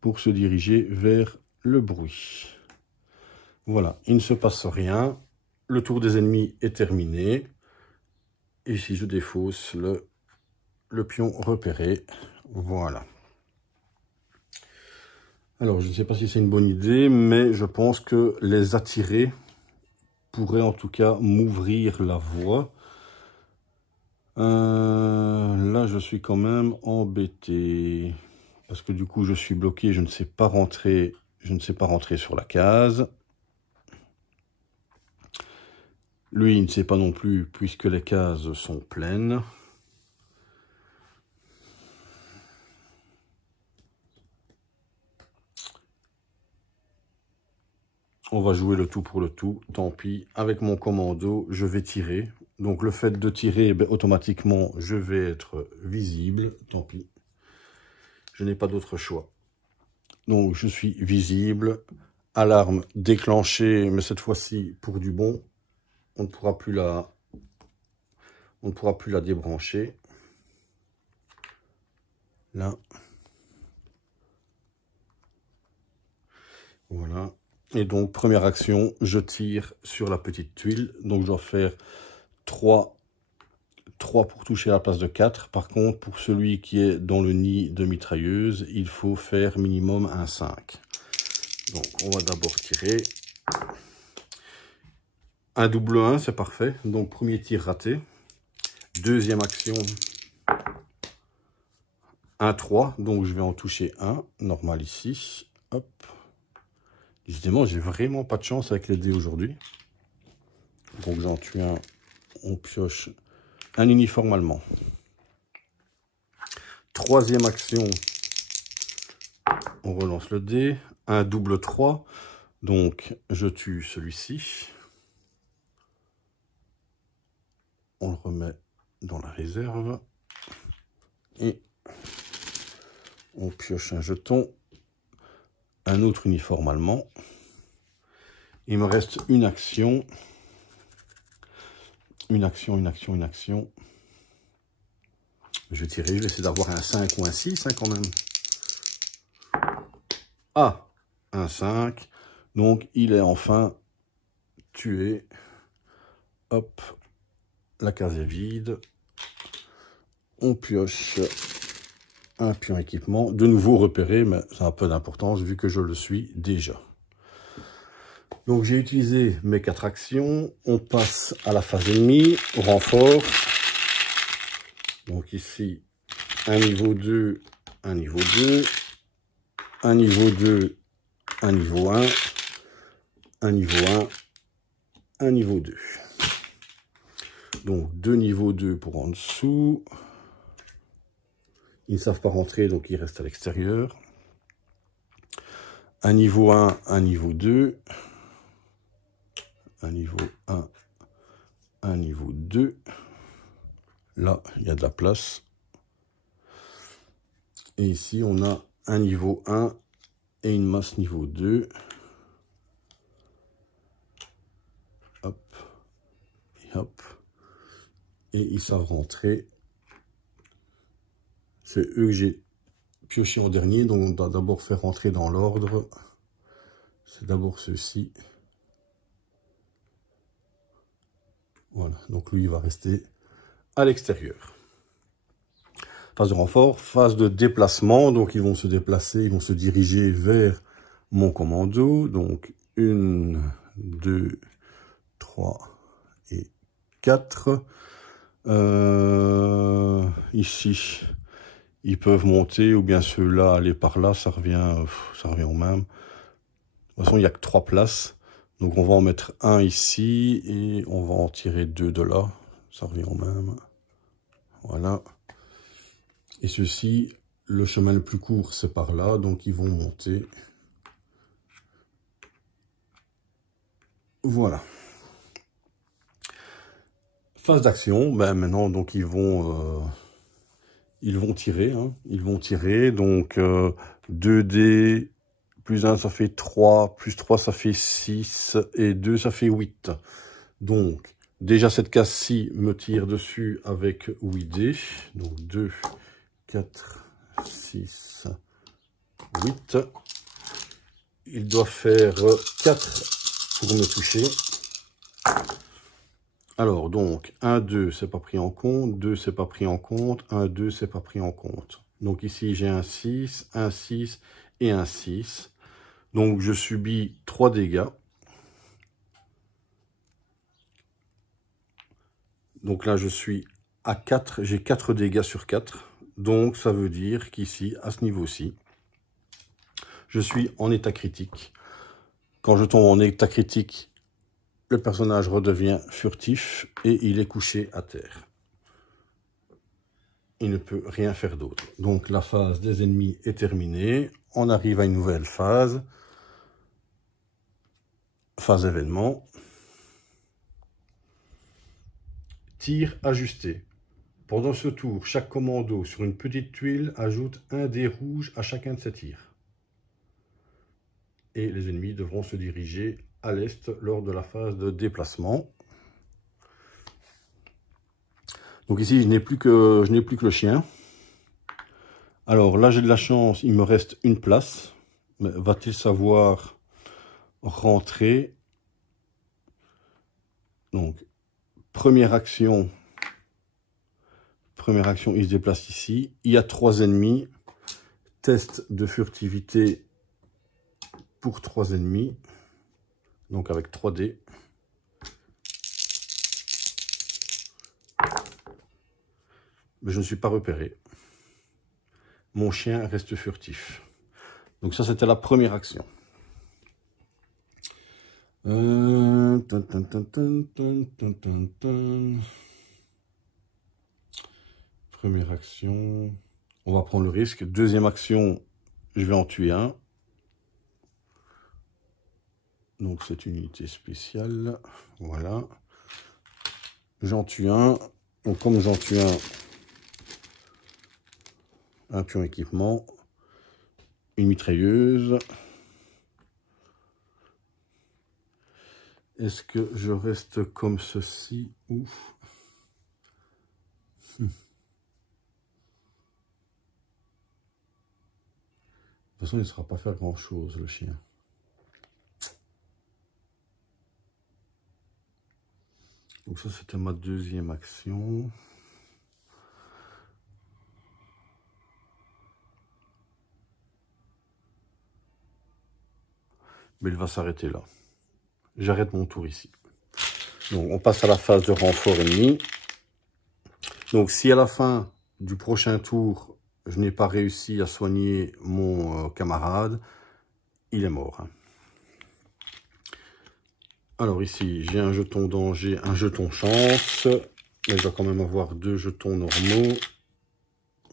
pour se diriger vers le bruit. Voilà, il ne se passe rien. Le tour des ennemis est terminé. Ici, je défausse le pion repéré. Voilà. Alors, je ne sais pas si c'est une bonne idée, mais je pense que les attirer pourrait en tout cas m'ouvrir la voie. Là, je suis quand même embêté. Parce que du coup, je suis bloqué, je ne sais pas rentrer sur la case. Lui, il ne sait pas non plus, puisque les cases sont pleines. On va jouer le tout pour le tout, tant pis. Avec mon commando, je vais tirer. Donc le fait de tirer, ben, automatiquement, je vais être visible. Tant pis. Je n'ai pas d'autre choix. Donc je suis visible. Alarme déclenchée, mais cette fois-ci pour du bon. On ne pourra plus la débrancher. Là. Voilà. Et donc, première action, je tire sur la petite tuile. Donc, je dois faire 3 pour toucher à la place de 4. Par contre, pour celui qui est dans le nid de mitrailleuse, il faut faire minimum un 5. Donc, on va d'abord tirer. Un double 1, c'est parfait. Donc, premier tir raté. Deuxième action, un 3. Donc, je vais en toucher un. Normal ici. Hop. Décidément, j'ai vraiment pas de chance avec les dés aujourd'hui. Donc j'en tue un, on pioche un uniforme allemand. Troisième action, on relance le dé, un double 3. Donc je tue celui-ci. On le remet dans la réserve. Et on pioche un jeton, un autre uniforme allemand. Il me reste une action. Une action. Je vais tirer, je vais essayer d'avoir un 5 ou un 6 hein, quand même. Ah, un 5. Donc il est enfin tué. Hop, la case est vide. On pioche un pion équipement. De nouveau repéré, mais ça a peu d'importance vu que je le suis déjà. Donc j'ai utilisé mes 4 actions. On passe à la phase ennemie, au renfort. Donc ici, un niveau 2, un niveau 2, un niveau 2, un niveau 1, un niveau 1, un niveau 2. Donc 2 niveaux 2 pour en dessous. Ils ne savent pas rentrer, donc ils restent à l'extérieur. Un niveau 1, un niveau 2. un niveau 1, un niveau 2. Là, il y a de la place. Et ici, on a un niveau 1 et une masse niveau 2. Hop, et hop. Et ils savent rentrer. C'est eux que j'ai pioché en dernier, donc on doit d'abord faire rentrer dans l'ordre. C'est d'abord ceci. Voilà, donc lui, il va rester à l'extérieur. Phase de renfort, phase de déplacement. Donc, ils vont se déplacer, ils vont se diriger vers mon commando. Donc, 1, 2, 3 et 4. Ici, ils peuvent monter ou bien ceux-là aller par là. Ça revient au même. De toute façon, il n'y a que 3 places. Donc, on va en mettre un ici et on va en tirer 2 de là. Ça revient au même. Voilà. Et ceci, le chemin le plus court, c'est par là. Donc, ils vont monter. Voilà. Phase d'action. Ben, maintenant, donc, ils vont tirer. Hein. Ils vont tirer. Donc, 2D plus 1, ça fait 3. Plus 3, ça fait 6. Et 2, ça fait 8. Donc, déjà, cette case-ci me tire dessus avec 8D. Donc, 2, 4, 6, 8. Il doit faire 4 pour me toucher. Alors, donc, 1, 2, c'est pas pris en compte. 2, c'est pas pris en compte. 1, 2, c'est pas pris en compte. Donc, ici, j'ai un 6 et un 6. Donc, je subis 3 dégâts. Donc là, je suis à 4. J'ai 4 dégâts sur 4. Donc, ça veut dire qu'ici, à ce niveau-ci, je suis en état critique. Quand je tombe en état critique, le personnage redevient furtif et il est couché à terre. Il ne peut rien faire d'autre. Donc la phase des ennemis est terminée. On arrive à une nouvelle phase. Phase événement. Tir ajusté. Pendant ce tour, chaque commando sur une petite tuile ajoute un dé rouge à chacun de ses tirs. Et les ennemis devront se diriger à l'est lors de la phase de déplacement. Donc ici, je n'ai plus que le chien. Alors là, j'ai de la chance, il me reste une place. Mais va-t-il savoir rentrer? Donc, première action, il se déplace ici. Il y a 3 ennemis. Test de furtivité pour 3 ennemis. Donc avec 3 dés. Mais je ne suis pas repéré. Mon chien reste furtif. Donc ça, c'était la première action. Première action. On va prendre le risque. Deuxième action, je vais en tuer un. Donc c'est une unité spéciale. Voilà. J'en tue un. Donc comme j'en tue un pion équipement, une mitrailleuse. Est-ce que je reste comme ceci ou... De toute façon, il ne saura pas faire grand-chose, le chien. Donc ça, c'était ma deuxième action. Mais il va s'arrêter là. J'arrête mon tour ici. Donc, on passe à la phase de renfort ennemi. Donc, si à la fin du prochain tour, je n'ai pas réussi à soigner mon camarade, il est mort. Hein. Alors ici, j'ai un jeton danger, un jeton chance. Mais je dois quand même avoir 2 jetons normaux.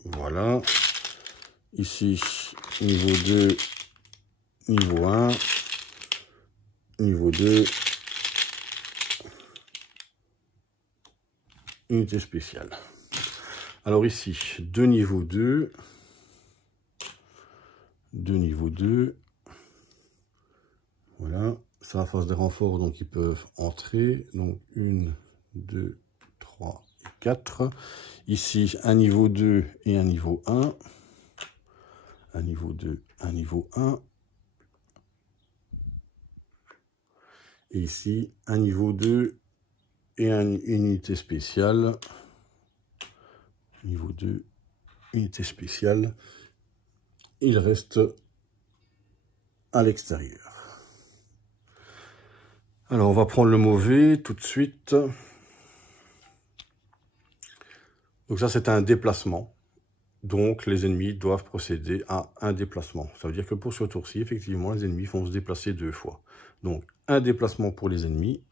Voilà. Ici, niveau 2, niveau 1, niveau 2, unité spéciale. Alors ici, deux niveaux 2. Deux niveaux 2. Voilà, ça va faire des renforts, donc ils peuvent entrer. Donc 1, 2, 3 et 4. Ici, un niveau 2 et un niveau 1. Un niveau 2, un niveau 1. Et ici, un niveau 2 et une unité spéciale. Niveau 2, unité spéciale. Il reste à l'extérieur. Alors, on va prendre le mauvais tout de suite. Donc ça, c'est un déplacement. Donc, les ennemis doivent procéder à un déplacement. Ça veut dire que pour ce tour-ci, effectivement, les ennemis vont se déplacer 2 fois. Donc, un déplacement pour les ennemis.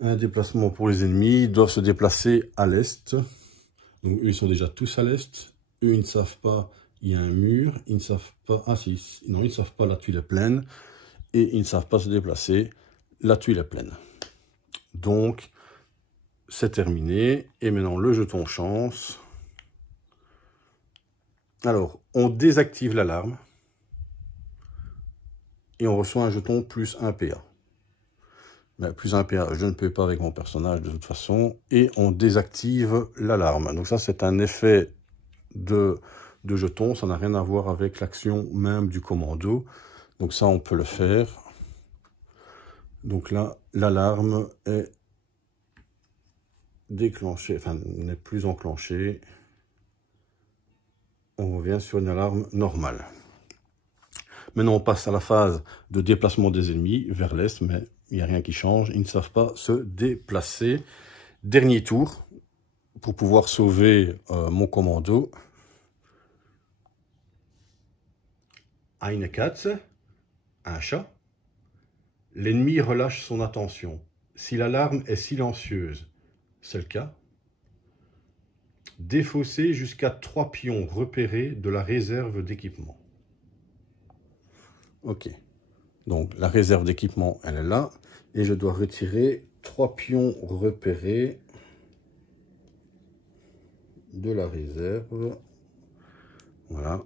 Un déplacement pour les ennemis. Ils doivent se déplacer à l'est. Donc, eux, ils sont déjà tous à l'est. Eux, ils ne savent pas, il y a un mur. Ils ne savent pas... Ah si, non, ils ne savent pas, la tuile est pleine. Et ils ne savent pas se déplacer. La tuile est pleine. Donc, c'est terminé. Et maintenant, le jeton chance. Alors, on désactive l'alarme. Et on reçoit un jeton plus 1 PA. Mais plus 1 PA, je ne peux pas avec mon personnage de toute façon. Et on désactive l'alarme. Donc ça, c'est un effet de jeton. Ça n'a rien à voir avec l'action même du commando. Donc ça, on peut le faire. Donc là, l'alarme est déclenchée, enfin, n'est plus enclenchée. On revient sur une alarme normale. Maintenant, on passe à la phase de déplacement des ennemis vers l'est, mais il n'y a rien qui change. Ils ne savent pas se déplacer. Dernier tour pour pouvoir sauver mon commando. Eine Katze, un chat. L'ennemi relâche son attention. Si l'alarme est silencieuse, c'est le cas. Défausser jusqu'à 3 pions repérés de la réserve d'équipement. Ok. Donc la réserve d'équipement, elle est là. Et je dois retirer 3 pions repérés de la réserve. Voilà.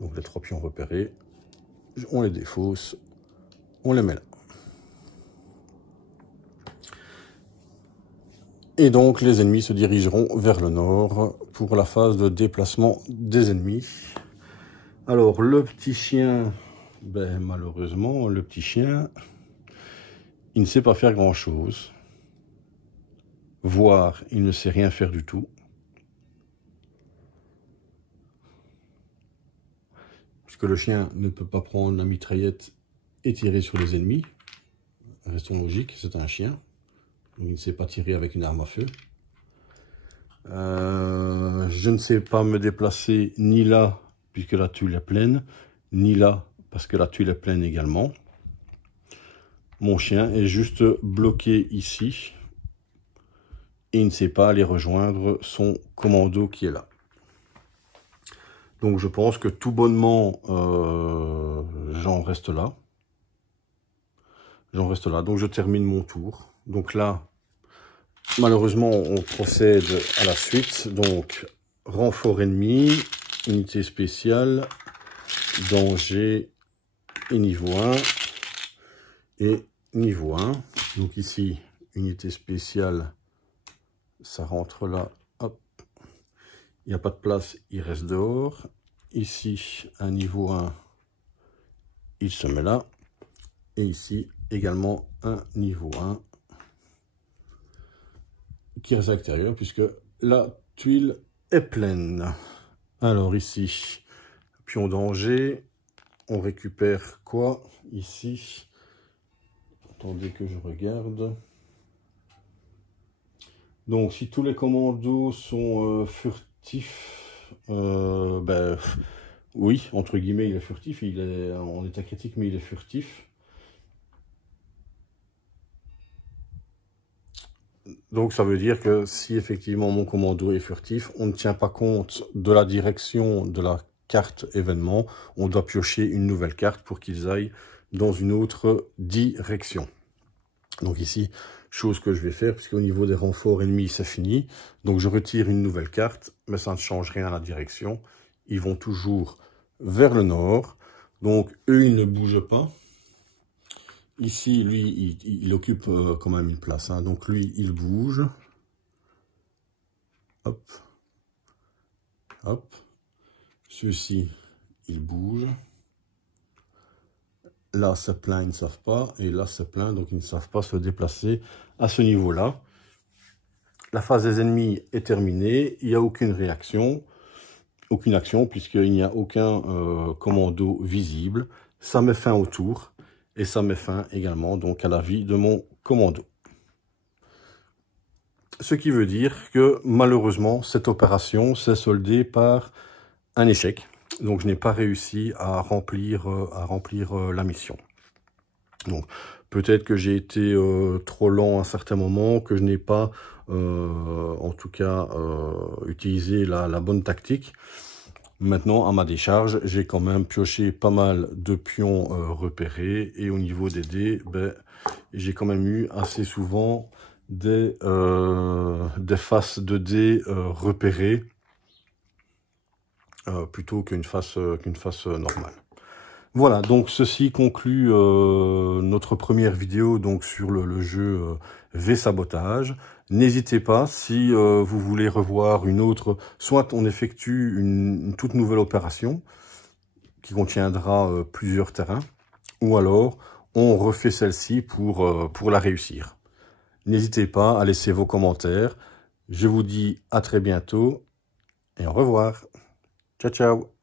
Donc les 3 pions repérés, on les défausse, on les met là. Et donc les ennemis se dirigeront vers le nord pour la phase de déplacement des ennemis. Alors le petit chien, ben, malheureusement le petit chien, il ne sait pas faire grand chose. Voire il ne sait rien faire du tout. Puisque le chien ne peut pas prendre la mitraillette et tirer sur les ennemis. Restons logiques, c'est un chien. Donc il ne sait pas tirer avec une arme à feu. Je ne sais pas me déplacer ni là, puisque la tuile est pleine, ni là, parce que la tuile est pleine également. Mon chien est juste bloqué ici. Et il ne sait pas aller rejoindre son commando qui est là. Donc je pense que tout bonnement, j'en reste là. J'en reste là. Donc je termine mon tour. Donc là, malheureusement, on procède à la suite. Donc, renfort ennemi, unité spéciale, danger et niveau 1. Et niveau 1. Donc ici, unité spéciale, ça rentre là. Hop. Il n'y a pas de place, il reste dehors. Ici, un niveau 1, il se met là. Et ici, également un niveau 1. Qui reste à l'extérieur puisque la tuile est pleine. Alors ici, pion danger, on récupère quoi ici? Attendez que je regarde. Donc si tous les commandos sont furtifs, ben, oui, entre guillemets, il est furtif, il est en état critique, mais il est furtif. Donc ça veut dire que si effectivement mon commando est furtif, on ne tient pas compte de la direction de la carte événement, on doit piocher une nouvelle carte pour qu'ils aillent dans une autre direction. Donc ici, chose que je vais faire, puisqu'au niveau des renforts ennemis, c'est fini. Donc je retire une nouvelle carte, mais ça ne change rien à la direction. Ils vont toujours vers le nord. Donc eux, ils ne bougent pas. Ici, lui, il occupe quand même une place. Hein. Donc lui, il bouge. Hop. Hop. Ceux-ci, ils bougent. Là, c'est plein, ils ne savent pas. Et là, c'est plein, donc ils ne savent pas se déplacer à ce niveau-là. La phase des ennemis est terminée. Il n'y a aucune réaction, aucune action, puisqu'il n'y a aucun commando visible. Ça met fin au tour. Et ça met fin également donc à la vie de mon commando. Ce qui veut dire que malheureusement, cette opération s'est soldée par un échec. Donc je n'ai pas réussi à remplir la mission. Donc peut-être que j'ai été trop lent à un certain moment, que je n'ai pas en tout cas utilisé la bonne tactique. Maintenant, à ma décharge, j'ai quand même pioché pas mal de pions repérés. Et au niveau des dés, ben, j'ai quand même eu assez souvent des faces de dés repérées plutôt qu'une face normale. Voilà, donc ceci conclut notre première vidéo donc sur le jeu V-Sabotage. N'hésitez pas, si vous voulez revoir une autre, soit on effectue une toute nouvelle opération qui contiendra plusieurs terrains, ou alors on refait celle-ci pour la réussir. N'hésitez pas à laisser vos commentaires. Je vous dis à très bientôt et au revoir. Ciao, ciao.